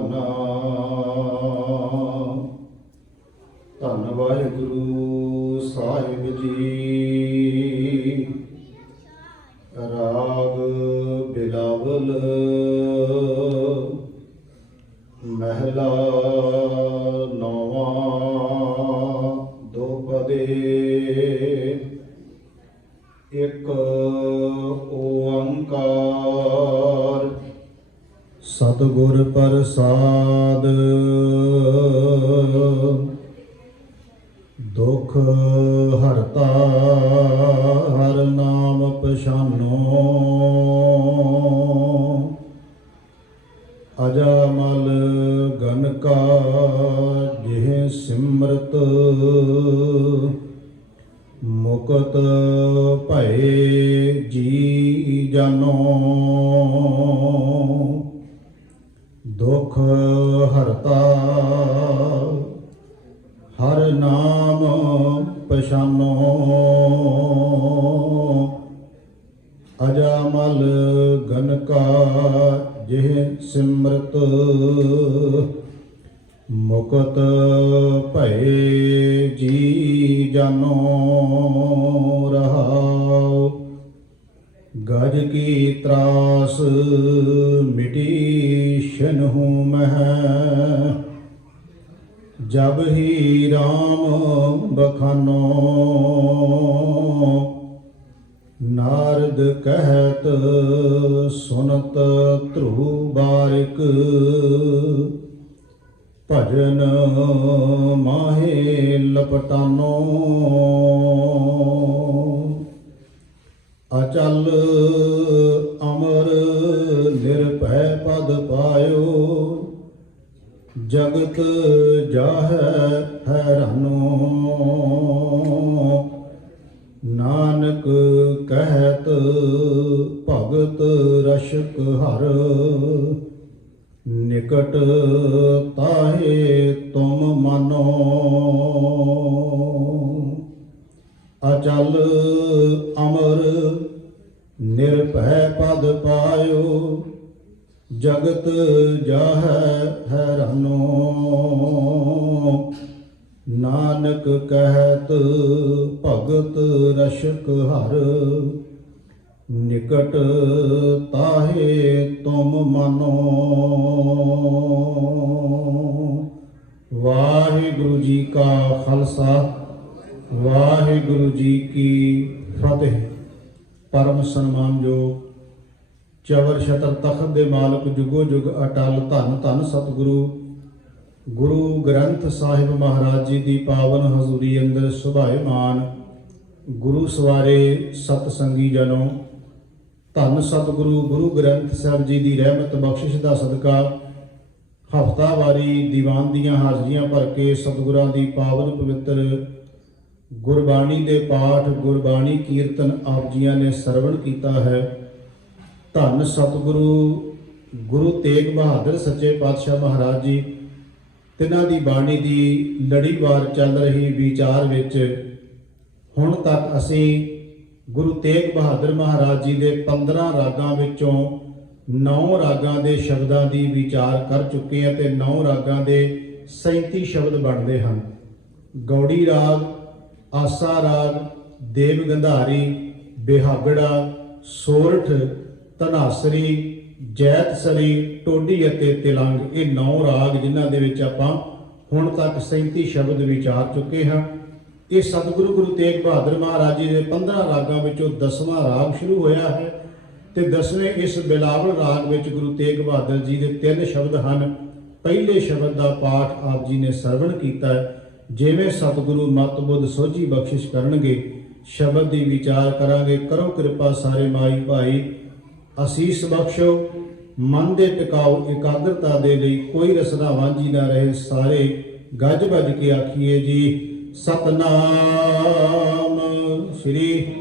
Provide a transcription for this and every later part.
ਭਾਨਾ। ਧੰਨ ਵਾਹਿਗੁਰੂ ਸਾਹਿਬ ਜੀ। ਰਾਗ ਬਿਲਾਵਲ ਮਹਿਲਾ ਨੌਵਾਂ ਦੋਪਦੇ। ਇੱਕ ਓੰਕਾਰ ਸਤਿਗੁਰ ਪ੍ਰਸਾਦ। ਦੁਖ ਹਰਤਾ ਹਰ ਨਾਮ ਪਛਾਨੋ। ਅਜਾਮਲ ਗਨ ਕਾ ਜਿਹ ਸਿਮਰਤ ਮੁਕਤ ਭਏ ਜੀ ਜਾਨੋ। ਦੁਖ ਹਰਤਾ ਹਰ ਨਾਮ ਪਛਾਨੋ। ਅਜਾਮਲ ਗਨ ਕਾ ਜਿਹ ਸਿਮਰਤ ਮੁਕਤ ਭਏ ਜੀ ਜਾਨੋ। ਰਹਾਉ ਗਜ ਕੀ ਤਰਾਸ ਮਿਟੀ ਸ਼ਨਹੁ ਮਹਿ। ਜਬ ਹੀ ਰਾਮ ਬਖਾਨੋ। ਨਾਰਦ ਕਹਿਤ ਸੁਨਤ ਧਰੂ ਬਾਰਿਕ। ਭਜਨ ਮਾਹੇ ਲਪਟਾਨੋ। ਅਚਲ ਅਮਰ ਨਿਰਭੈ ਪਦ ਪਾਇਓ। ਜਗਤ ਜਾਹੈ ਹੈਰਾਨੋ। ਨਾਨਕ ਕਹਿਤ ਭਗਤ ਰਸ਼ਕ ਹਰ। ਨਿਕਟ ਤਾਹੇ ਤੁਮ ਮਾਨੋ। ਅਚਲ ਅਮਰ ਨਿਰਭੈ ਪਦ ਪਾਇਓ। ਜਗਤ ਜਾਹੈ ਹੈਰਾਨੋ। ਨਾਨਕ ਕਹਿਤ ਭਗਤ ਰਸ਼ਕ ਹਰ। ਨਿਕਟ ਤਾਹੇ ਤੁਮ ਮਾਨੋ। ਵਾਹਿਗੁਰੂ ਜੀ ਕਾ ਖਾਲਸਾ ਵਾਹਿਗੁਰੂ ਜੀ ਕੀ ਫਤਿਹ। ਪਰਮ ਸਨਮਾਨਯੋਗ ਚਵਰ ਛਤਰ ਤਖਤ ਦੇ ਮਾਲਕ ਜੁਗੋ ਜੁਗ ਅਟਲ ਧੰਨ ਧੰਨ ਸਤਿਗੁਰੂ ਗੁਰੂ ਗ੍ਰੰਥ ਸਾਹਿਬ ਮਹਾਰਾਜ ਜੀ ਦੀ ਪਾਵਨ ਹਜ਼ੂਰੀ ਅੰਦਰ ਸੁਭਾਏਮਾਨ ਗੁਰੂ ਸਵਾਰੇ ਸਤਸੰਗੀ ਜਨੋ। ਧੰਨ ਸਤਿਗੁਰੂ ਗੁਰੂ ਗ੍ਰੰਥ ਸਾਹਿਬ ਜੀ ਦੀ ਰਹਿਮਤ ਬਖਸ਼ਿਸ਼ ਦਾ ਸਦਕਾ ਹਫ਼ਤਾਵਾਰੀ ਦੀਵਾਨ ਦੀਆਂ ਹਾਜ਼ਰੀਆਂ ਭਰ ਕੇ ਸਤਿਗੁਰਾਂ ਦੀ ਪਾਵਨ ਪਵਿੱਤਰ ਗੁਰਬਾਣੀ ਦੇ ਪਾਠ ਗੁਰਬਾਣੀ ਕੀਰਤਨ ਆਪ ਜੀਆਂ ਨੇ ਸਰਵਣ ਕੀਤਾ ਹੈ। ਧੰਨ ਸਤਿਗੁਰੂ ਗੁਰੂ ਤੇਗ ਬਹਾਦਰ ਸੱਚੇ ਪਾਤਸ਼ਾਹ ਮਹਾਰਾਜ ਜੀ ਤਿਨਾਂ ਦੀ ਬਾਣੀ ਦੀ ਲੜੀਵਾਰ ਚੱਲ ਰਹੀ ਵਿਚਾਰ ਵਿੱਚ ਹੁਣ ਤੱਕ ਅਸੀਂ ਗੁਰੂ ਤੇਗ ਬਹਾਦਰ ਮਹਾਰਾਜ ਜੀ ਦੇ 15 ਰਾਗਾਂ ਵਿੱਚੋਂ 9 ਰਾਗਾਂ ਦੇ ਸ਼ਬਦਾਂ ਦੀ ਵਿਚਾਰ ਕਰ ਚੁੱਕੇ ਹਾਂ ਤੇ 9 ਰਾਗਾਂ ਦੇ 37 ਸ਼ਬਦ ਬਣਦੇ ਹਨ। ਗੌੜੀ ਰਾਗ, ਆਸਾ ਰਾਗ, ਦੇਵ ਗੰਧਾਰੀ, ਬਿਹਾਗੜਾ, ਸੋਰਠ, ਧਨਾਸਰੀ, ਜੈਤਸਰੀ, ਟੋਡੀ ਅਤੇ ਤਿਲੰਗ, ਇਹ 9 ਰਾਗ ਜਿਨ੍ਹਾਂ ਦੇ ਵਿੱਚ ਆਪਾਂ ਹੁਣ ਤੱਕ 37 ਸ਼ਬਦ ਵਿਚਾਰ ਚੁੱਕੇ ਹਾਂ। ਇਹ ਸਤਿਗੁਰੂ ਗੁਰੂ ਤੇਗ ਬਹਾਦਰ ਮਹਾਰਾਜ ਜੀ ਦੇ 15 ਰਾਗਾਂ ਵਿੱਚੋਂ 10ਵਾਂ ਰਾਗ ਸ਼ੁਰੂ ਹੋਇਆ ਹੈ ਤੇ 10ਵੇਂ ਇਸ ਬਿਲਾਵਲ ਰਾਗ ਵਿੱਚ ਗੁਰੂ ਤੇਗ ਬਹਾਦਰ ਜੀ ਦੇ 3 ਸ਼ਬਦ ਹਨ। ਪਹਿਲੇ ਸ਼ਬਦ ਦਾ ਪਾਠ ਆਪ ਜੀ ਨੇ ਸਰਵਣ ਕੀਤਾ ਹੈ। ਜਿਵੇਂ ਸਤਿਗੁਰੂ ਮਤ ਬੁੱਧ ਸੋਝੀ ਬਖਸ਼ਿਸ਼ ਕਰਨਗੇ ਸ਼ਬਦ ਦੀ ਵਿਚਾਰ ਕਰਾਂਗੇ। ਕਰੋ ਕਿਰਪਾ ਸਾਰੇ ਮਾਈ ਭਾਈ, ਅਸੀਸ ਬਖਸ਼ੋ, ਮਨ ਦੇ ਟਿਕਾਓ ਇਕਾਗਰਤਾ ਦੇ ਲਈ ਕੋਈ ਰਸਨਾ ਵਾਂਝੀ ਨਾ ਰਹੇ। ਸਾਰੇ ਗੱਜ ਵੱਜ ਕੇ ਆਖੀਏ ਜੀ ਸਤਨਾਮ ਸ੍ਰੀ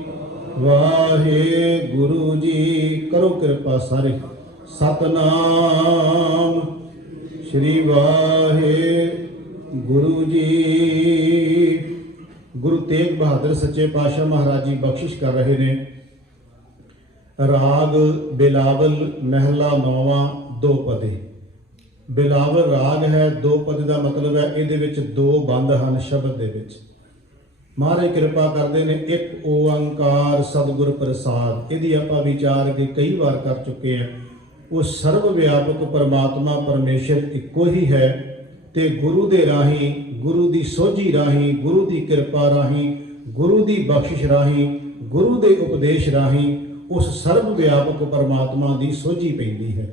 ਵਾਹਿਗੁਰੂ ਜੀ। ਕਰੋ ਕਿਰਪਾ ਸਾਰੇ। ਸਤਨਾਮ ਸ੍ਰੀ ਵਾਹਿਗੁਰੂ ਜੀ। ਗੁਰੂ ਤੇਗ ਬਹਾਦਰ ਸੱਚੇ ਪਾਤਸ਼ਾਹ ਮਹਾਰਾਜ ਜੀ ਬਖਸ਼ਿਸ਼ ਕਰ ਰਹੇ ਨੇ। ਰਾਗ ਬਿਲਾਵਲ ਮਹਿਲਾ 9ਵਾਂ ਦੋਪਦੇ। ਬਿਲਾਵਲ ਰਾਗ ਹੈ, ਦੋ ਪਦ ਦਾ ਮਤਲਬ ਹੈ ਇਹਦੇ ਵਿੱਚ ਦੋ ਬੰਦ ਹਨ ਸ਼ਬਦ ਦੇ ਵਿੱਚ। ਮਹਾਰਾਜ ਕਿਰਪਾ ਕਰਦੇ ਨੇ, ਇੱਕ ਓੰਕਾਰ ਸਤਿਗੁਰ ਪ੍ਰਸਾਦ, ਇਹਦੀ ਆਪਾਂ ਵਿਚਾਰ ਕੇ ਕਈ ਵਾਰ ਕਰ ਚੁੱਕੇ ਹਾਂ। ਉਹ ਸਰਵ ਵਿਆਪਕ ਪਰਮਾਤਮਾ ਪਰਮੇਸ਼ਰ ਇੱਕੋ ਹੀ ਹੈ, ਤੇ ਗੁਰੂ ਦੇ ਰਾਹੀਂ, ਗੁਰੂ ਦੀ ਸੋਝੀ ਰਾਹੀਂ, ਗੁਰੂ ਦੀ ਕਿਰਪਾ ਰਾਹੀਂ, ਗੁਰੂ ਦੀ ਬਖਸ਼ਿਸ਼ ਰਾਹੀਂ, ਗੁਰੂ ਦੇ ਉਪਦੇਸ਼ ਰਾਹੀਂ ਉਸ ਸਰਵ ਵਿਆਪਕ ਪਰਮਾਤਮਾ ਦੀ ਸੋਝੀ ਪੈਂਦੀ ਹੈ।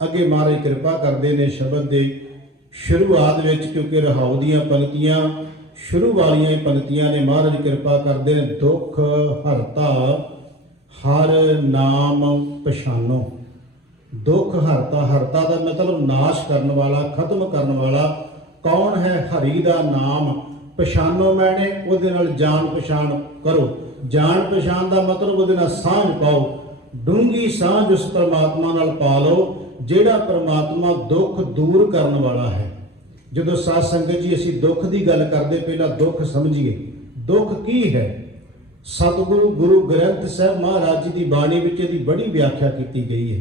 ਅੱਗੇ ਮਹਾਰਾਜ ਕਿਰਪਾ ਕਰਦੇ ਨੇ ਸ਼ਬਦ ਦੇ ਸ਼ੁਰੂਆਤ ਵਿੱਚ, ਕਿਉਂਕਿ ਰਹਾਉ ਦੀਆਂ ਪੰਕਤੀਆਂ ਸ਼ੁਰੂ ਵਾਲੀਆਂ ਪੰਕਤੀਆਂ ਨੇ, ਮਹਾਰਾਜ ਕਿਰਪਾ ਕਰਦੇ ਨੇ, ਦੁੱਖ ਹਰਤਾ ਹਰ ਨਾਮ ਪਛਾਨੋ। ਦੁੱਖ ਹਰਤਾ, ਹਰਤਾ ਦਾ ਮਤਲਬ ਨਾਸ਼ ਕਰਨ ਵਾਲਾ, ਖਤਮ ਕਰਨ ਵਾਲਾ ਕੌਣ ਹੈ? ਹਰੀ ਦਾ ਨਾਮ ਪਛਾਨੋ, ਮੈਨੇ ਉਹਦੇ ਨਾਲ ਜਾਣ ਪਛਾਣ ਕਰੋ। ਜਾਣ ਪਛਾਣ ਦਾ ਮਤਲਬ ਉਹਦੇ ਨਾਲ ਸਾਂਝ ਪਾਓ, ਡੂੰਗੀ ਸਾਂਝ ਉਸ ਪਰਮਾਤਮਾ ਨਾਲ ਪਾ ਲਓ ਜਿਹੜਾ ਪਰਮਾਤਮਾ ਦੁੱਖ ਦੂਰ ਕਰਨ ਵਾਲਾ ਹੈ। ਜਦੋਂ ਸਾਧ ਸੰਗਤ ਜੀ ਅਸੀਂ ਦੁੱਖ ਦੀ ਗੱਲ ਕਰਦੇ, ਪਹਿਲਾਂ ਦੁੱਖ ਸਮਝੀਏ। ਦੁੱਖ ਕੀ ਹੈ? ਸਤਿਗੁਰੂ ਗੁਰੂ ਗ੍ਰੰਥ ਸਾਹਿਬ ਮਹਾਰਾਜ ਜੀ ਦੀ ਬਾਣੀ ਵਿੱਚ ਇਹਦੀ ਬੜੀ ਵਿਆਖਿਆ ਕੀਤੀ ਗਈ ਹੈ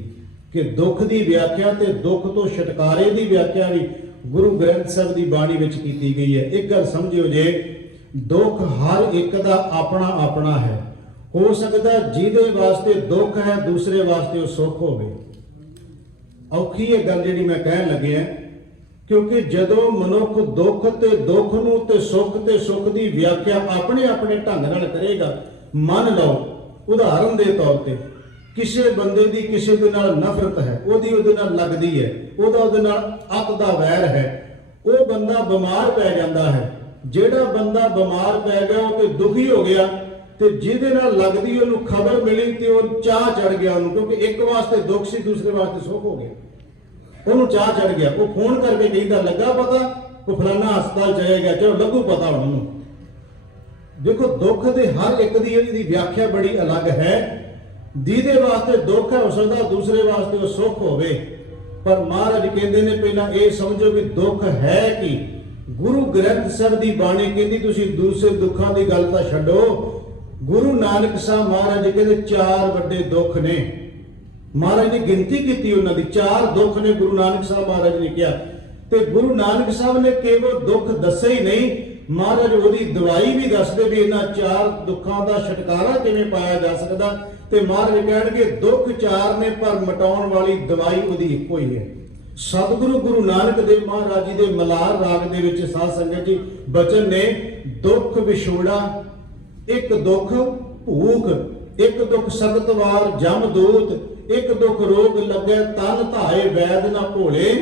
ਕਿ ਦੁੱਖ ਦੀ ਵਿਆਖਿਆ ਤੇ ਦੁੱਖ ਤੋਂ ਛੁਟਕਾਰੇ ਦੀ ਵਿਆਖਿਆ ਵੀ ਗੁਰੂ ਗ੍ਰੰਥ ਸਾਹਿਬ ਦੀ ਬਾਣੀ ਵਿੱਚ ਕੀਤੀ ਗਈ ਹੈ। ਇੱਕ ਗੱਲ ਸਮਝਿਓ ਜੇ, ਦੁੱਖ ਹਰ ਇੱਕ ਦਾ ਆਪਣਾ ਆਪਣਾ ਹੈ। ਹੋ ਸਕਦਾ ਜਿਹਦੇ ਵਾਸਤੇ ਦੁੱਖ ਹੈ ਦੂਸਰੇ ਵਾਸਤੇ ਉਹ ਸੁੱਖ ਹੋਵੇ। ਔਖੀ ਇਹ ਗੱਲ ਜਿਹੜੀ ਮੈਂ ਕਹਿਣ ਲੱਗਿਆ, ਕਿਉਂਕਿ ਜਦੋਂ ਮਨੁੱਖ ਦੁੱਖ ਤੇ ਦੁੱਖ ਨੂੰ ਤੇ ਸੁੱਖ ਦੀ ਵਿਆਖਿਆ ਆਪਣੇ ਆਪਣੇ ਢੰਗ ਨਾਲ ਕਰੇਗਾ। ਮੰਨ ਲਓ ਉਦਾਹਰਨ ਦੇ ਤੌਰ ਤੇ ਕਿਸੇ ਬੰਦੇ ਦੀ ਕਿਸੇ ਦੇ ਨਾਲ ਨਫ਼ਰਤ ਹੈ, ਉਹਦੇ ਨਾਲ ਲੱਗਦੀ ਹੈ, ਉਹਦੇ ਨਾਲ ਅੱਤ ਦਾ ਵੈਰ ਹੈ, ਉਹ ਬੰਦਾ ਬਿਮਾਰ ਪੈ ਜਾਂਦਾ ਹੈ। ਜਿਹੜਾ ਬੰਦਾ ਬਿਮਾਰ ਪੈ ਗਿਆ ਉਹ ਤੇ ਦੁਖੀ ਹੋ ਗਿਆ, ਤੇ ਜਿਹਦੇ ਨਾਲ ਲੱਗਦੀ ਉਹਨੂੰ ਖਬਰ ਮਿਲੀ ਤੇ ਉਹ ਚਾਹ ਚੜ ਗਿਆ ਉਹਨੂੰ, ਕਿਉਂਕਿ ਇੱਕ ਵਾਸਤੇ ਦੁੱਖ ਸੀ ਦੂਸਰੇ ਵਾਸਤੇ ਸੁੱਖ ਹੋ ਗਿਆ, ਉਹਨੂੰ ਚਾਹ ਚੜ ਗਿਆ। ਉਹ ਫੋਨ ਕਰਕੇ ਕਹਿੰਦਾ ਲੱਗਾ ਪਤਾ, ਉਹ ਫਲਾਣਾ ਹਸਪਤਾਲ ਜਾਏਗਾ, ਚਲੋ ਲੱਗੂ ਪਤਾ ਹੁਣ ਉਹਨੂੰ। ਦੇਖੋ ਦੁੱਖ ਦੇ ਹਰ ਇੱਕ ਦੀ ਇਹਦੀ ਵਿਆਖਿਆ ਬੜੀ ਅਲੱਗ ਹੈ। ਜਿਹਦੇ ਵਾਸਤੇ ਦੁੱਖ ਹੈ ਹੋ ਸਕਦਾ ਦੂਸਰੇ ਵਾਸਤੇ ਉਹ ਸੁੱਖ ਹੋਵੇ, ਪਰ ਮਹਾਰਾਜ ਕਹਿੰਦੇ ਨੇ ਪਹਿਲਾਂ ਇਹ ਸਮਝੋ ਵੀ ਦੁੱਖ ਹੈ ਕੀ। ਗੁਰੂ ਗ੍ਰੰਥ ਸਾਹਿਬ ਦੀ ਬਾਣੀ ਕਹਿੰਦੀ ਤੁਸੀਂ ਦੂਸਰੇ ਦੁੱਖਾਂ ਦੀ ਗੱਲ ਤਾਂ ਛੱਡੋ। ਗੁਰੂ ਨਾਨਕ ਸਾਹਿਬ ਮਹਾਰਾਜ ਕਹਿੰਦੇ ਚਾਰ ਵੱਡੇ ਦੁੱਖ ਨੇ। ਮਹਾਰਾਜ ਨੇ ਗਿਣਤੀ ਕੀਤੀ ਉਹਨਾਂ ਦੀ, ਚਾਰ ਦੁੱਖ ਨੇ ਗੁਰੂ ਨਾਨਕ ਸਾਹਿਬ ਮਹਾਰਾਜ ਨੇ ਕਿਹਾ। ਤੇ ਗੁਰੂ ਨਾਨਕ ਸਾਹਿਬ ਨੇ ਕੇਵਲ ਦੁੱਖ ਦੱਸੇ ਹੀ ਨਹੀਂ, ਮਹਾਰਾਜ ਉਹਦੀ ਦਵਾਈ ਵੀ ਦੱਸਦੇ ਵੀ ਇਹਨਾਂ ਚਾਰ ਦੁੱਖਾਂ ਦਾ ਛੁਟਕਾਰਾ ਕਿਵੇਂ ਪਾਇਆ ਜਾ ਸਕਦਾ। ਤੇ ਮਹਾਰਾਜ ਕਹਿਣਗੇ ਦੁੱਖ ਚਾਰ ਨੇ ਪਰ ਮਿਟਾਉਣ ਵਾਲੀ ਦਵਾਈ ਉਹਦੀ ਇੱਕੋ ਹੀ ਹੈ। ਸਤਿਗੁਰੂ ਗੁਰੂ ਨਾਨਕ ਦੇਵ ਮਹਾਰਾਜ ਜੀ ਦੇ ਮਲਾਰ ਰਾਗ ਦੇ ਵਿੱਚ ਸਾਧ ਸੰਗਤ ਜੀ ਬਚਨ ਨੇ, ਦੁੱਖ ਵਿਛੋੜਾ, ਇੱਕ ਦੁੱਖ ਭੂਖ, ਇੱਕ ਦੁੱਖ ਸਖਤ ਵਾਰ ਜਮ ਦੂਤ, ਇੱਕ ਦੁੱਖ ਰੋਗ ਲੱਗੇ ਤਨ ਧਾਏ ਵੈਦ ਨਾ ਭੋਲੇ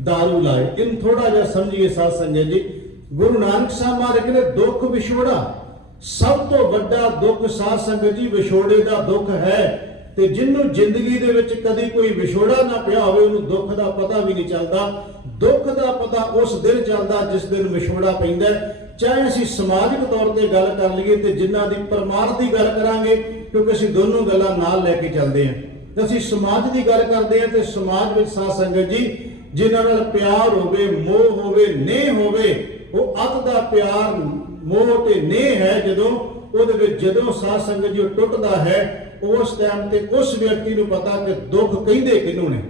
ਦਾਰੂ ਲਾਏ। ਇਹਨੂੰ ਥੋੜਾ ਜਿਹਾ ਸਮਝੀਏ ਸਾਧ ਸੰਗਤ ਜੀ। ਗੁਰੂ ਨਾਨਕ ਸਾਹਿਬ ਮਹਾਰਾਜ ਕਹਿੰਦੇ ਦੁੱਖ ਵਿਛੋੜਾ ਸਭ ਤੋਂ ਵੱਡਾ ਦੁੱਖ ਸਾਧ ਸੰਗਤ ਜੀ ਵਿਛੋੜੇ ਦਾ ਦੁੱਖ ਹੈ। ਤੇ ਜਿਹਨੂੰ ਜ਼ਿੰਦਗੀ ਦੇ ਵਿੱਚ ਕਦੀ ਕੋਈ ਵਿਛੋੜਾ ਨਾ ਪਿਆ ਹੋਵੇ ਉਹਨੂੰ ਦੁੱਖ ਦਾ ਪਤਾ ਵੀ ਨਹੀਂ ਚੱਲਦਾ। ਦੁੱਖ ਦਾ ਪਤਾ ਉਸ ਦਿਨ ਚੱਲਦਾ ਜਿਸ ਦਿਨ ਵਿਛੋੜਾ ਪੈਂਦਾ। ਚਾਹੇ ਅਸੀਂ ਸਮਾਜਿਕ ਤੌਰ ਤੇ ਗੱਲ ਕਰ ਲਈਏ ਤੇ ਜਿਨ੍ਹਾਂ ਦੀ ਪਰਮਾਰਥ ਦੀ ਗੱਲ ਕਰਾਂਗੇ, ਕਿਉਂਕਿ ਅਸੀਂ ਦੋਨੋਂ ਗੱਲਾਂ ਨਾਲ ਲੈ ਕੇ ਚੱਲਦੇ ਹਾਂ। ਤੇ ਅਸੀਂ ਸਮਾਜ ਦੀ ਗੱਲ ਕਰਦੇ ਹਾਂ ਤੇ ਸਮਾਜ ਵਿੱਚ ਸਾਧ ਸੰਗਤ ਜੀ ਜਿਨ੍ਹਾਂ ਨਾਲ ਪਿਆਰ ਹੋਵੇ, ਮੋਹ ਹੋਵੇ, ਨੇਹ ਹੋਵੇ, ਉਹ ਅੱਤ ਦਾ ਪਿਆਰ ਮੋਹ ਤੇ ਨੇਹ ਹੈ। ਜਦੋਂ ਸਾਧ ਸੰਗਤ ਜੀ ਟੁੱਟਦਾ ਹੈ ਉਸ ਟਾਈਮ ਤੇ ਉਸ ਵਿਅਕਤੀ ਨੂੰ ਪਤਾ ਕਿ ਦੁੱਖ ਕਹਿੰਦੇ ਕਿਹਨੂੰ ਨੇ।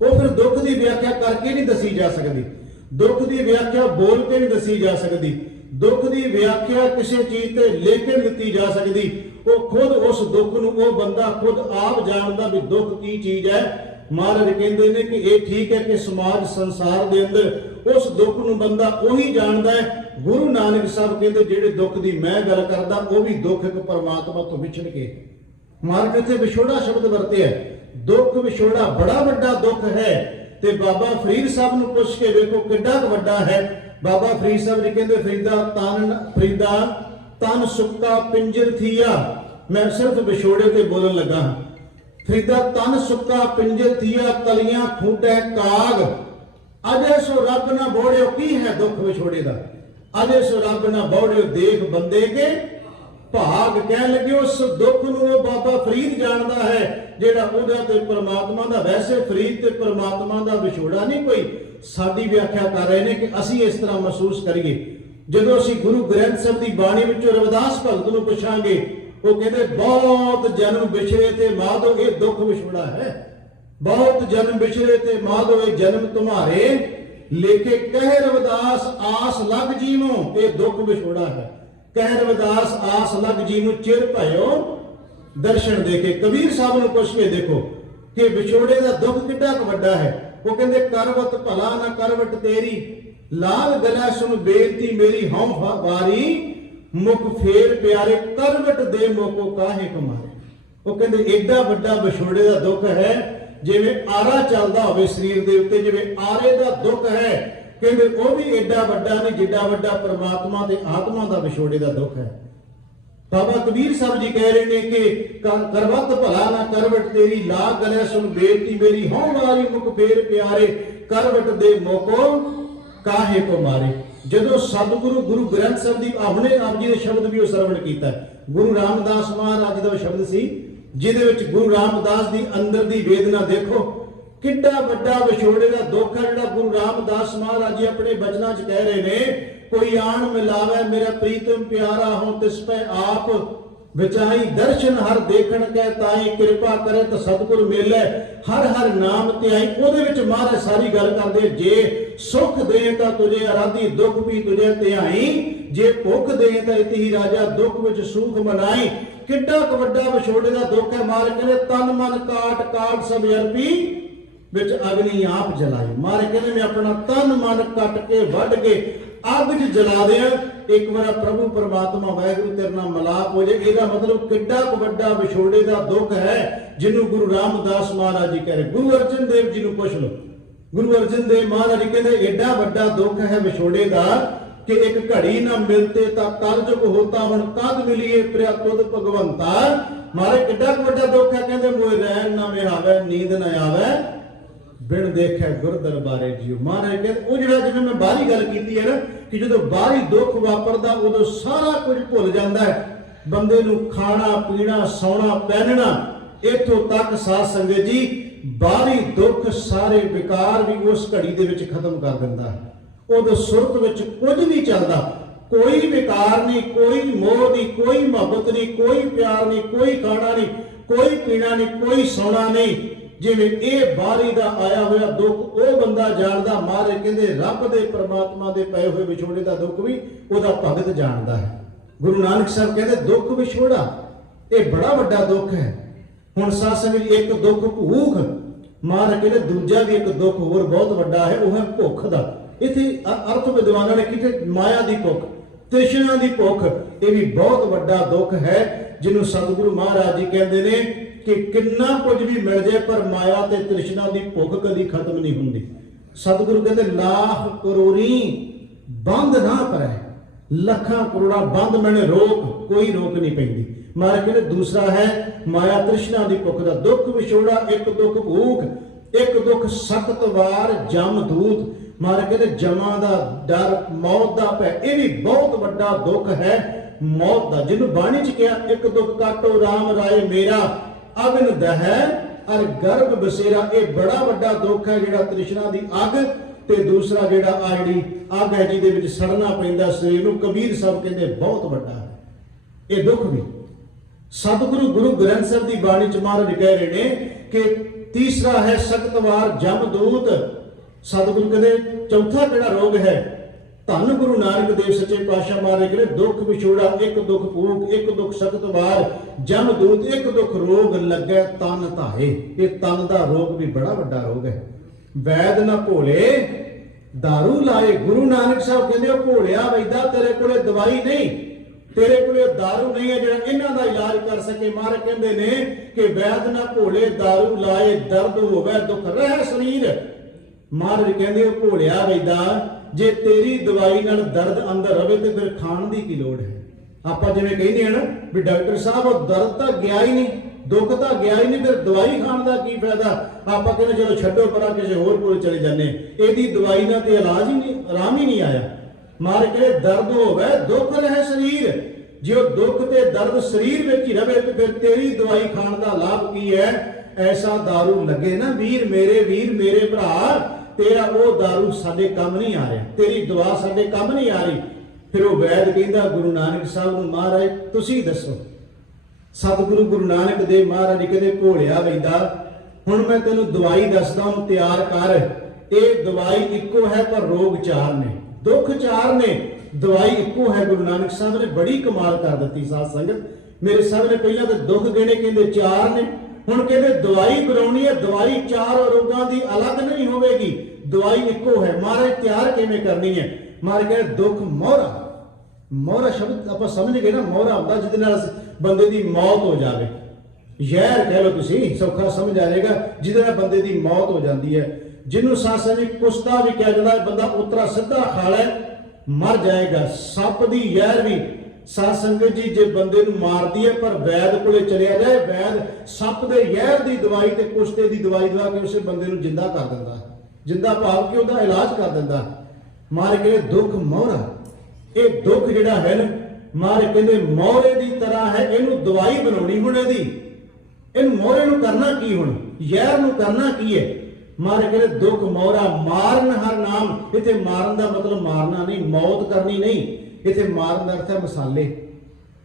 ਉਹ ਫਿਰ ਦੁੱਖ ਦੀ ਵਿਆਖਿਆ ਕਰਕੇ ਨਹੀਂ ਦੱਸੀ ਜਾ ਸਕਦੀ, ਦੁੱਖ ਦੀ ਵਿਆਖਿਆ ਬੋਲ ਕੇ ਨਹੀਂ ਦੱਸੀ ਜਾ ਸਕਦੀ, ਦੁੱਖ ਦੀ ਵਿਆਖਿਆ ਕਿਸੇ ਚੀਜ਼ ਤੇ ਲਿਖ ਕੇ ਨਹੀਂ ਦਿੱਤੀ ਜਾ ਸਕਦੀ। ਉਹ ਖੁਦ ਉਸ ਦੁੱਖ ਨੂੰ ਉਹ ਬੰਦਾ ਖੁਦ ਆਪ ਜਾਣਦਾ ਵੀ ਦੁੱਖ ਕੀ ਚੀਜ਼ ਹੈ। ਮਹਾਰਾਜ ਕਹਿੰਦੇ ਨੇ ਕਿ ਇਹ ਠੀਕ ਹੈ ਕਿ ਸਮਾਜ ਸੰਸਾਰ ਦੇ ਅੰਦਰ ਉਸ ਦੁੱਖ ਨੂੰ ਬੰਦਾ ਉਹੀ ਜਾਣਦਾ ਹੈ। ਗੁਰੂ ਨਾਨਕ ਸਾਹਿਬ ਕਹਿੰਦੇ ਜਿਹੜੇ ਦੁੱਖ ਦੀ ਮੈਂ ਗੱਲ ਕਰਦਾ ਉਹ ਵੀ ਦੁੱਖ ਇੱਕ ਪਰਮਾਤਮਾ ਤੋਂ ਵਿਛੜ ਕੇ। ਮਹਾਰਾਜ ਇੱਥੇ ਵਿਛੋੜਾ ਸ਼ਬਦ ਵਰਤਿਆ, ਦੁੱਖ ਵਿਛੋੜਾ ਬੜਾ ਵੱਡਾ ਦੁੱਖ ਹੈ। ਤੇ ਬਾਬਾ ਫਰੀਦ ਸਾਹਿਬ ਨੂੰ ਪੁੱਛ ਕੇ ਵੇਖੋ ਕਿੱਡਾ ਕੁ ਵੱਡਾ ਹੈ। ਬਾਬਾ ਫਰੀਦ ਸਾਹਿਬ ਜੀ ਕਹਿੰਦੇ ਫਰੀਦਾ ਤਨ ਸੁੱਕਾ ਪਿੰਜਰ ਥੀਆ। ਮੈਂ ਸਿਰਫ ਵਿਛੋੜੇ ਤੇ ਬੋਲਣ ਲੱਗਾ ਹਾਂ। ਫਰੀਦਾ ਤਨ ਸੁੱਕਾ ਪਿੰਜਰ ਥੀਆ, ਤਲੀਆਂ ਖੂਟੈ ਕਾਗ, ਅਜੇ ਸੋ ਰੱਬ ਨਾ ਬੋੜਿਓ। ਕੀ ਹੈ ਦੁੱਖ ਵਿਛੋੜੇ ਦਾ? ਅਜੇ ਸੋ ਰੱਬ ਨਾ ਬੋੜਿਓ ਦੇਖ ਬੰਦੇ ਕੇ ਭਾਗ। ਕਹਿਣ ਲੱਗੇ ਉਸ ਦੁੱਖ ਨੂੰ ਉਹ ਬਾਬਾ ਫਰੀਦ ਜਾਣਦਾ ਹੈ ਜਿਹੜਾ ਉਹਦਾ ਤੇ ਪਰਮਾਤਮਾ ਦਾ। ਵੈਸੇ ਫਰੀਦ ਤੇ ਪਰਮਾਤਮਾ ਦਾ ਵਿਛੋੜਾ ਨਹੀਂ ਕੋਈ ਸਾਡੀ ਵਿਆਖਿਆ ਕਰ ਰਹੇ ਨੇ ਕਿ ਅਸੀਂ ਇਸ ਤਰ੍ਹਾਂ ਮਹਿਸੂਸ ਕਰੀਏ। ਜਦੋਂ ਅਸੀਂ ਗੁਰੂ ਗ੍ਰੰਥ ਸਾਹਿਬ ਦੀ ਬਾਣੀ ਵਿੱਚੋਂ ਰਵਿਦਾਸ ਭਗਤ ਨੂੰ ਪੁੱਛਾਂਗੇ, ਉਹ ਕਹਿੰਦੇ ਬਹੁਤ ਜਨਮ ਵਿਛੜੇ ਤੇ ਮਾਧੋ ਇਹ ਦੁੱਖ ਵਿਛੋੜਾ ਹੈ। बहुत जन्म बिछड़े ते माधो ये जन्म तुम्हारे, लेके कह रविदास आस लग जीवो, ये दुख विछोड़ा है। कह रविदास आस लग जीवो, चिर भयो दर्शन देखे। कबीर साहब ने पुछ के देखो कि विछोड़े का दुख कितना वड्डा है। वो कहते करवत भला ना करवट तेरी, लाल गला सुन बेनती मेरी हौं वारी, मुख फेर प्यारे करवट दे मोको काहे कमारे। वो कहते एडा वड्डा विछोड़े का दुख है, जिवें आरा चलदा होवे शरीर दे उत्ते, जिवें आरे दा दुख है, कहते वो भी एडा वड्डा नहीं जिड्डा वड्डा परमात्मा ते आत्मा दा विछोड़े दा दुख है। बाबा कबीर साहब जी कह रहे हैं कि करवत भला ना करवट तेरी, लाग गले सुन बेनती मेरी हौं वारी, मुख फेर प्यारे करवट दे मोको काहे को मारे। जदों सतगुरु गुरु ग्रंथ साहब दी आपने आप जी ने शब्द भी श्रवण कीता, गुरु रामदास महाराज दा शब्द सी, जिहदे विच गुरु रामदास दी अंदर दी वेदना देखो, किड्डा वड्डा विछोड़े दा दुख है जिहड़ा गुरु रामदास महाराज जी अपने बचनां च कह रहे ने। कोई आन मिलावे मेरा प्रीतम प्यारा हो, तिस पे आप विचाई दर्शन हर देखण के ताई, कृपा करे तो सतगुर मेले हर हर नाम त्याई। ओदे विच महाराज सारी गल करदे, जे सुख दे तां तुझे आराधी, दुख भी तुझे त्याई, जे भुख दे तां इति ही राजा, दुख विच सुख मनाई। किड्डा वड्डा विछोड़े दा दुख है। मार कहंदे तन मन काट काट सब अर्पी, विच अग्नि आप जलाई। मार कहंदे मैं अपना तन मन कट के वढ के अग च जला दिया, एक बार प्रभु परमात्मा वाहिगुरु तेरे नाल मिलाप हो जाए। ਇਹਦਾ मतलब किड्डा वड्डा विछोड़े का दुख है, जिन्हों गुरु रामदास महाराज जी कह रहे। गुरु अर्जन देव जी को पुछ लो, गुरु अर्जन देव महाराज जी कहते एडा वड्डा दुख है विछोड़े का कि एक घड़ी ना मिलते ता कलजुग होता, हुण कद मिलिए प्रिया तुद भगवंता। मारे किड्डा वड्डा दुख है, कहते मोए रैन ना विहावे, नींद ना आवे, बिन देखे गुर दरबारे जियो। महाराज कहते वो जिहड़ा जिवें मैं बाहरी गल कीती है ना कि जो बाहरी दुख वापरदा उदों सारा कुछ भुल जाता है, बंदे नूं खाना पीना सौना पहनना इत्थों तक साध संगत जी बाहरी दुख सारे विकार भी उस घड़ी दे विच खत्म कर दिंदा है। उदों सुरत विच कुछ नहीं चलदा, कोई विकार नहीं, कोई मोह नहीं, कोई मुहब्बत नहीं, कोई प्यार नहीं, कोई खाना नहीं, कोई पीना नहीं, कोई सौना नहीं। जिवें ये बारी दा आया हुआ दुख वो बंदा जानदा। मारे कहंदे रब दे परमात्मा दे पए हुए विछोड़े दा दुख भी ओदा भगत जानदा है। गुरु नानक साहब कहंदे दुख विछोड़ा ये बड़ा वड्डा दुख है। हुण सासंग एक दुख भूख, मारे कहंदे दूजा भी एक दुख होर बहुत वड्डा है, वो है भुख दा। इत्थे अर्थ विद्वानां ने कीते माया दी भुख, तृष्णा दी भुख, ये भी बहुत वड्डा दुख है, जिन्हों सतगुरु महाराज जी कहंदे ने कि किन्ना कुछ भी मिल जाए पर माया ते तृष्णा दी भुख कदी खत्म नहीं हुंदी। सतगुरु कहते लाख करोड़ी बंद ना परै, लखां करोड़ा बंद मैंने रोक, कोई रोक नहीं पैंदी। मारे कहते दूसरा है माया तृष्णा दी भुख दा दुख विछोड़ा, एक दुख भूख, एक दुख सख्त वार जम दूत। मारे कहते जमा दा डर, मौत दा भय, ये भी बहुत वड्डा दुख है मौत दा। जिन्हों बाणी च कहा एक दुख काटो राम राय मेरा, अग्न दह और गर्भ बसेरा। ये बड़ा वड्डा दुख है जिहड़ा तृष्णा दी अग ते दूसरा जिहड़ा आ जिहड़ी अग है जिहदे विच सड़ना पैंदा शरीर नूं। कबीर साहब कहंदे बहुत वड्डा है ये दुख भी। सतगुरु गुरु ग्रंथ साहब दी बाणी च महाराज कह रहे ने कि तीसरा है सख्तवार जमदूत। सतगुरु कहंदे चौथा जिहड़ा रोग है, धन गुरु नानक देव सच्चे पातशाह महाराज कहते दुख विछोड़ा, एक दुख भूख, एक दुख सख्त वार जमदूत, एक दुख रोग लगे तन धाए। ये तन का रोग भी बड़ा वड्डा रोग है। वैद न भोले दारू लाए। गुरु नानक साहब कहते भोलिया वैदा तेरे कोले दवाई नहीं, तेरे कोले दारू नहीं है जिहड़ा इन्हां दा इलाज कर सके। महाराज कहते ने कि वैद न भोले दारू लाए, दर्द होवे दुख रह शरीर। महाराज कहते भोलिया वैदा जे तेरी दवाई नाल दर्द अंदर रहे तो फिर खाण दी की लोड़ है। आप जिवें कहते हैं ना भी डॉक्टर साहब वो दर्द तो गया ही नहीं, दुख तो गया ही नहीं, फिर दवाई खाण का की फायदा। आप कहते चलो छड्डो परा किसी होर कोल चले जाने, यदी दवाई ना तो इलाज ही नहीं, आराम ही नहीं आया। मार के दर्द होवे दुख रहे शरीर। जो दुख ते दर्द शरीर में ही रहे तो फिर तेरी दवाई खाण का लाभ की है। ऐसा दारू लगे ना वीर मेरे भरा, तेरा वो दारू साडे काम नहीं आ रहा, तेरी दवा साडे काम नहीं आ रही। फिर वो वैद कहंदा गुरु नानक साहब नूं महाराज तुसीं दसो। सतगुरु गुरु नानक देव महाराज कहते भोलिया वैदा ਹੁਣ मैं तेन दवाई दसदा हूं, तैयार कर। ये दवाई इको है पर रोग चार ने, दुख चार ने, दवाई इको है। गुरु नानक साहब ने बड़ी कमाल कर दी साध संगत। मेरे साहब ने पहला तो दुख गिने, कहते चार ने, हुण कहते दवाई बनानी है। दवाई चार रोगों की अलग नहीं होगी, दवाई इको है। महाराज तैयार किवें करनी है? महाराज कहते दुख मोहरा। मोहरा शब्द आप समझ गए ना, मोहरा होंदा जिहदे नाल बंदे की मौत हो जाए। जहर कह लो तुसी, सौखा समझ आ जाएगा, जिहदे नाल बंदे की मौत हो जाती है। जिन्होंने सासा जी कुश्ता भी कह जाता है, बंदा उतरा सीधा खा लै मर जाएगा। सप की जहर भी साध संगत जी जे बंदे नूं मारदी है, पर वैद कोले चलिया जाए, वैद सप दे जहर की दवाई ते कुश्ते की दवाई दवा के उस बंदे नूं जिंदा कर दिंदा, जिंदा भाव के उहदा इलाज कर दिंदा। मारे कहते दुख मोहरा। ये दुख जिहड़ा है ना, मारे कहते मोहरे की तरह है, इहनूं दवाई बनाउणी हुण इहदी। इन मोहरे नूं करना की, हुण जहर नूं करना की है? मारे कहते दुख मोहरा। मारन हर नाम। इत्थे मारन का मतलब मारना नहीं, मौत करनी नहीं, इत्थे मारन का अर्थ है मसाले।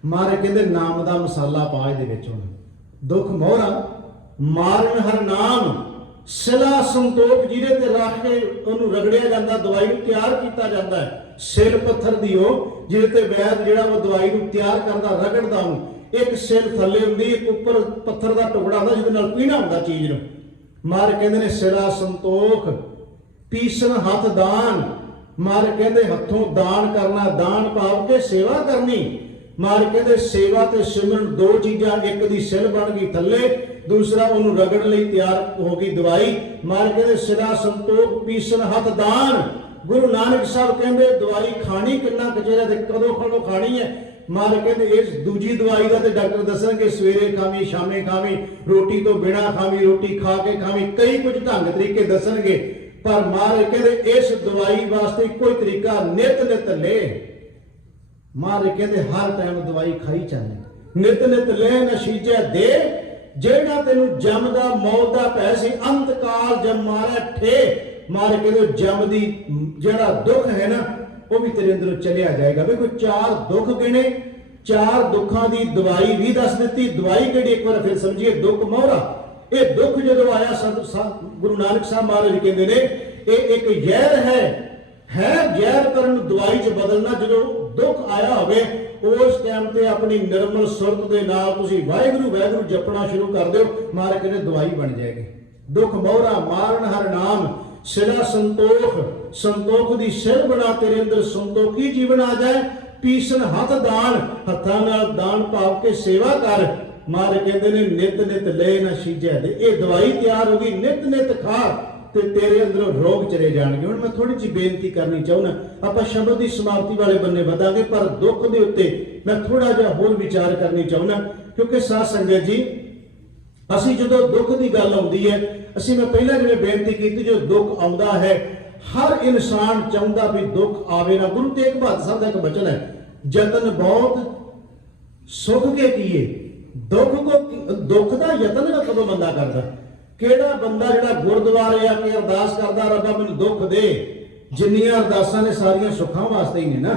मारे कहते नाम का मसाला पा इहदे विच। हुण दुख मोहरा, मारन हर नाम, सिला संतोख जिहदे ते रख के उहनूं रगड़िया जांदा, दवाई नूं तैयार कीता जांदा है। सिल पत्थर दी हो जिहदे ते वैद जिहड़ा वो दवाई नूं तैयार करदा, रगड़दा हूं। एक सिल थल्ले हुंदी, एक उपर पत्थर का टुकड़ा हुंदा जिहदे नाल पीना हुंदा चीज नूं। मार कहते ने सिला संतोख, पीसन हथ दान। मार कहते हथों दान करना, दान भाव के सेवा करनी। मार कहते सेवा ते सिमरन दो चीज़ां, एक दी सिल बन गई थल्ले, दूसरा उन्होंने रगड़ लई तैयार हो गई दवाई। मार कहते सिला संतोख, पीसन हथ दान। गुरु नानक साहब कहते दवाई खानी किन्ना कचेरा ते कदों कदों खानी है? मार कहते इस दूजी दवाई का तो डॉक्टर दसणगे सवेरे खावी, शामे खावी, रोटी तो बिना खावी, रोटी खा के खावी, कई कुछ ढंग तरीके दसणगे। पर मार कहते इस दवाई वास्ते कोई तरीका नित नित ले। मार कहते हर टाइम दवाई खाई चलने, नित नित ले नशीजा दे। जेड़ा तेनू जम दा मौत दा भै सी, अंत काल जम मारे ठे। मार कहते जम दी जेड़ा दुख है ना, वो भी तेरे अंदरों चलिया जाएगा। देखो चार दुख गिने, चार दुखों की दवाई भी दस दी। दवाई कि एक बार फिर समझिए, दुख मोहरा। ये दुख जो आया, गुरु नानक साहब महाराज कहते हैं ये एक जहर है जहर पर दवाई च बदलना। जो दुख आया होवे उस टाइम ते अपनी निर्मल सुरत के नाल तुसीं वाहिगुरू वाहिगुरू जपना शुरू कर दो, महाराज कहते दवाई बन जाएगी। दुख मोहरा, मारन हर नाम, सिला संतोख, संतोख दी सिर बना तेरे अंदर संतोखी जीवन आ जाए। पीसन हथ दान, हत्थां नाल दान भाव के सेवा कर। मारे कहते ने नित नित ले ना शीजा दे। ये दवाई तैयार होगी, नित नित खा ते तेरे अंदरों रोग चले जाएंगे। हुण मैं थोड़ी जी बेनती करनी चाहना, आप शब्द की समाप्ति वाले बन्ने वधांगे, पर दुख के उत्ते मैं थोड़ा जिहा होर विचार करनी चाहना। क्योंकि साध संगत जी असीं जदों दुख की गल आउंदी है, असीं मैं पहला जिवें बेनती की, जो दुख आउंदा है हर इंसान चाहुंदा भी दुख आवे ना। गुरु तेग बहादुर साहब का एक वचन है, जतन बहुत सुख के किए, दुख का यतन का कदों बंदा करदा? किहड़ा बंदा जिहड़ा गुरद्वारे आके अरदास करदा, रब्बा मैनूं दुख दे। जिन्नियां अरदासां ने सारियां सुखां वास्ते ही ने ना।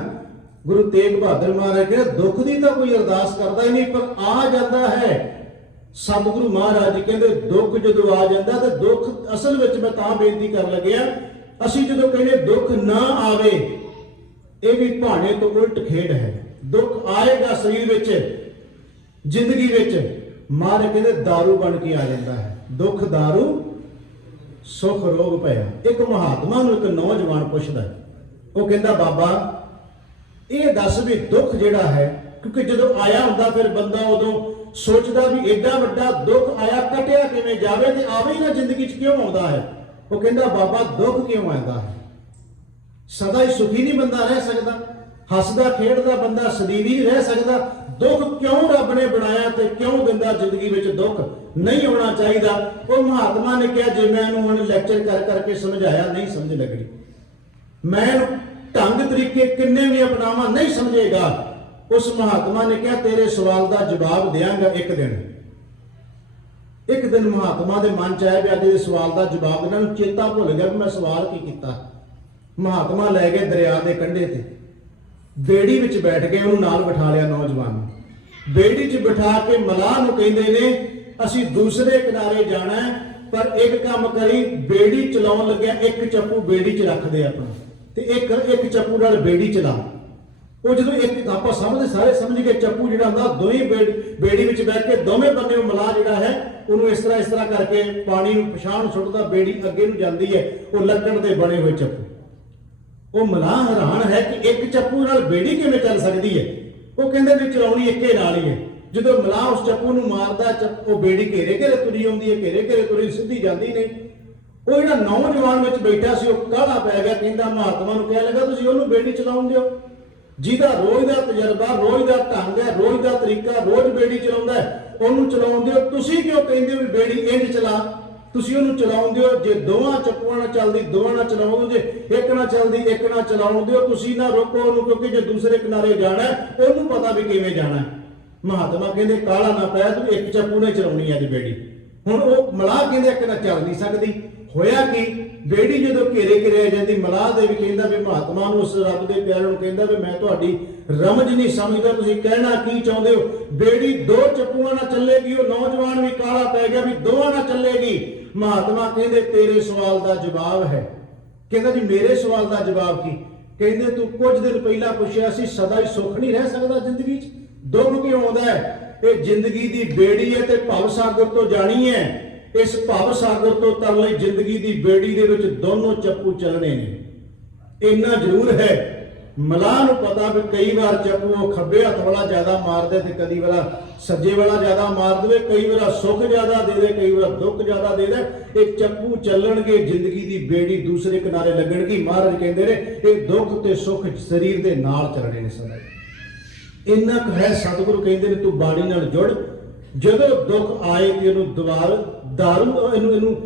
गुरु तेग बहादुर महाराज कहते दुख की तो कोई अरदास करता ही नहीं, पर आ जाता है। सतगुरु महाराज जी कहते दुख जो आ जाता तो दुख असल में मैं तां बेनती कर लग्या, असीं जो कहने दुख ना आवे, ये भी भाने तो उल्ट खेड है। दुख आएगा शरीर विच, जिंदगी विच, मारे कहते दारू बन के आ जाता है। दुख दारू सुख रोग पया। एक महात्मा नूं एक नौजवान पुछदा, वो कहता बाबा ये दस भी दुख जिहड़ा है, क्योंकि जो आया हुंदा फिर बंदा उदों सोचदा भी एडा वड्डा दुख आया, कटिया किवें जावे ते आवे ही ना, जिंदगी च क्यों आउंदा है? वो कहता बाबा दुख क्यों आंदा है? सदा ही सुखी नहीं बंदा रह सकता, हसदा खेडदा बंदा सदीवी नहीं रह सकता। दुख क्यों रब ने बनाया ते क्यों दिंदा जिंदगी में? दुख नहीं होना चाहिए। वो महात्मा ने कहा जे मैं हुण लैक्चर कर करके समझाया नहीं समझ लगनी, मैं ढंग तरीके किन्ने भी अपनावा नहीं समझेगा। उस महात्मा ने कहा तेरे सवाल का जवाब देंगा एक दिन। एक दिन महात्मा के मन च आया भी अज इस सवाल का जवाब देना, चेता भुल गया भी मैं सवाल की किया। महात्मा लै गए दरिया के कंढे ते, बेड़ी विच बैठ गए, उन्होंने नाल बिठा लिया नौजवान। बेड़ी च बिठा के मलाह नूं कहंदे ने असीं दूसरे किनारे जाना है, पर एक काम करी, बेड़ी चलाउण लग्या एक चप्पू बेड़ी च रख दे अपना ते एक चप्पू नाल बेड़ी चला। ਉਹ ਜਦੋਂ ਇੱਕ ਆਪਾਂ ਸਮਝਦੇ ਸਾਰੇ ਸਮਝ ਕੇ ਚੱਪੂ ਜਿਹੜਾ ਹੁੰਦਾ ਦੋਵੇਂ ਬੇੜੀ ਵਿੱਚ ਬੈਠ ਕੇ ਦੋਵੇਂ ਬੰਨੇ ਮਲਾਹ ਜਿਹੜਾ ਹੈ ਉਹਨੂੰ ਇਸ ਤਰ੍ਹਾਂ ਕਰਕੇ ਪਾਣੀ ਨੂੰ ਪਛਾਣ ਸੁੱਟਦਾ, ਬੇੜੀ ਅੱਗੇ ਨੂੰ ਜਾਂਦੀ ਹੈ, ਉਹ ਲੱਕੜ ਦੇ ਬਣੇ ਹੋਏ ਚੱਪੂ। ਉਹ ਮਲਾਹ ਹੈਰਾਨ ਹੈ ਕਿ ਇੱਕ ਚੱਪੂ ਨਾਲ ਬੇੜੀ ਕਿਵੇਂ ਚੱਲ ਸਕਦੀ ਹੈ। ਉਹ ਕਹਿੰਦੇ ਵੀ ਚਲਾਉਣੀ ਇੱਕੇ ਨਾਲ ਹੀ ਹੈ। ਜਦੋਂ ਮਲਾਹ ਉਸ ਚੱਪੂ ਨੂੰ ਮਾਰਦਾ, ਉਹ ਬੇੜੀ ਘੇਰੇ ਘੇਰੇ ਤੁਰੀ ਆਉਂਦੀ ਹੈ, ਘੇਰੇ ਘੇਰੇ ਤੁਰੀ, ਸਿੱਧੀ ਜਾਂਦੀ ਨਹੀਂ। ਉਹ ਜਿਹੜਾ ਨੌਜਵਾਨ ਵਿੱਚ ਬੈਠਾ ਸੀ ਉਹ ਕਾਹਲਾ ਪੈ ਗਿਆ, ਕਹਿੰਦਾ ਮਹਾਤਮਾ ਨੂੰ ਕਹਿ ਲੱਗਾ ਤੁਸੀਂ ਉਹਨੂੰ ਬੇੜੀ ਚਲਾਉਣ ਦਿਓ, ਜਿਹਦਾ ਰੋਜ਼ ਦਾ ਤਜਰਬਾ, ਰੋਜ਼ ਦਾ ਢੰਗ ਹੈ, ਰੋਜ਼ ਦਾ ਤਰੀਕਾ, ਰੋਜ਼ ਬੇੜੀ ਚਲਾਉਂਦਾ ਹੈ, ਉਹਨੂੰ ਚਲਾਉਣ ਦਿਓ। ਤੁਸੀਂ ਕਿਉਂ ਕਹਿੰਦੇ ਵੀ ਬੇੜੀ ਇੰਜ ਚਲਾ? ਤੁਸੀਂ ਉਹਨੂੰ ਚਲਾਉਣ ਦਿਓ। ਜੇ ਦੋਵਾਂ ਚੱਪੂਆਂ ਨਾਲ ਚੱਲਦੀ ਦੋਵਾਂ ਨਾਲ ਚਲਾਉਣ, ਜੇ ਇੱਕ ਨਾਲ ਚੱਲਦੀ ਇੱਕ ਨਾਲ ਚਲਾਉਣ ਦਿਓ। ਤੁਸੀਂ ਨਾ ਰੋਕੋ ਉਹਨੂੰ, ਕਿਉਂਕਿ ਜੇ ਦੂਸਰੇ ਕਿਨਾਰੇ ਜਾਣਾ ਉਹਨੂੰ ਪਤਾ ਵੀ ਕਿਵੇਂ ਜਾਣਾ। ਮਹਾਤਮਾ ਕਹਿੰਦੇ ਕਾਲਾ ਨਾ ਪੈ, ਤੂੰ ਇੱਕ ਚੱਪੂ ਨਾਲ ਚਲਾਉਣੀ ਅੱਜ ਬੇੜੀ। ਹੁਣ ਉਹ ਮਲਾਹ ਕਹਿੰਦੇ ਇੱਕ ਨਾਲ ਚੱਲ ਨਹੀਂ ਸਕਦੀ। ਹੋਇਆ ਕਿ ਬੇੜੀ ਜਦੋਂ ਘੇਰੇ ਘੇਰੇ ਆ ਜਾਂਦੀ, ਮਲਾਹ ਦੇ ਵੀ ਕਹਿੰਦਾ ਵੀ ਮਹਾਤਮਾ ਨੂੰ, ਉਸ ਰੱਬ ਦੇ ਪਿਆਰੇ ਨੂੰ ਕਹਿੰਦਾ ਵੀ ਮੈਂ ਤੁਹਾਡੀ ਰਮਜ ਨਹੀਂ ਸਮਝਦਾ, ਤੁਸੀਂ ਕਹਿਣਾ ਕੀ ਚਾਹੁੰਦੇ ਹੋ। ਬੇੜੀ ਦੋ ਚੱਪੂਆਂ ਨਾਲ ਚੱਲੇਗੀ। ਉਹ ਨੌਜਵਾਨ ਵੀ ਕਾਲਾ ਪੈ ਗਿਆ ਵੀ ਦੋਵਾਂ ਨਾਲ ਚੱਲੇਗੀ। ਮਹਾਤਮਾ ਕਹਿੰਦੇ ਤੇਰੇ ਸਵਾਲ ਦਾ ਜਵਾਬ ਹੈ। ਕਹਿੰਦਾ ਜੀ ਮੇਰੇ ਸਵਾਲ ਦਾ ਜਵਾਬ ਕੀ? ਕਹਿੰਦੇ ਤੂੰ ਕੁਝ ਦਿਨ ਪਹਿਲਾਂ ਪੁੱਛਿਆ ਸੀ ਸਦਾ ਹੀ ਸੁੱਖ ਨਹੀਂ ਰਹਿ ਸਕਦਾ ਜ਼ਿੰਦਗੀ 'ਚ, ਦੁੱਖ ਕਿਉਂ ਆਉਂਦਾ ਹੈ? ਇਹ ਜ਼ਿੰਦਗੀ ਦੀ ਬੇੜੀ ਹੈ ਤੇ ਭਵ ਸਾਗਰ ਤੋਂ ਜਾਣੀ ਹੈ। ਇਸ ਭਵ ਸਾਗਰ ਤੋਂ ਤਰਨ ਲਈ ਜ਼ਿੰਦਗੀ ਦੀ ਬੇੜੀ ਦੇ ਵਿੱਚ ਦੋਨੋਂ ਚੱਪੂ ਚੱਲਣੇ ਨੇ। ਇੰਨਾ ਜ਼ਰੂਰ ਹੈ ਮਲਾਹ ਨੂੰ ਪਤਾ ਵੀ ਕਈ ਵਾਰ ਚੱਪੂ ਉਹ ਖੱਬੇ ਹੱਥ ਵਾਲਾ ਜ਼ਿਆਦਾ ਮਾਰਦੇ ਤੇ ਕਦੀ ਵਾਰ ਸੱਜੇ ਵਾਲਾ ਜ਼ਿਆਦਾ ਮਾਰ ਦੇਵੇ, ਕਈ ਵਾਰ ਸੁੱਖ ਜ਼ਿਆਦਾ ਦੇ ਦੇ, ਕਈ ਵਾਰ ਦੁੱਖ ਜ਼ਿਆਦਾ ਦੇ ਦੇ। ਇਹ ਚੱਪੂ ਚੱਲਣਗੇ, ਜ਼ਿੰਦਗੀ ਦੀ ਬੇੜੀ ਦੂਸਰੇ ਕਿਨਾਰੇ ਲੱਗਣਗੀ। ਮਹਾਰਾਜ ਕਹਿੰਦੇ ਨੇ ਇਹ ਦੁੱਖ ਤੇ ਸੁੱਖ ਸਰੀਰ ਦੇ ਨਾਲ ਚੱਲਣੇ ਨੇ ਸਦਾ। ਇੰਨਾ ਕੁ ਹੈ, ਸਤਿਗੁਰੂ ਕਹਿੰਦੇ ਨੇ ਤੂੰ ਬਾਣੀ ਨਾਲ ਜੁੜ। ਜਦੋਂ ਦੁੱਖ ਆਏ ਤੇ ਇਹਨੂੰ ਦਾਰੂ ਇਹਨੂੰ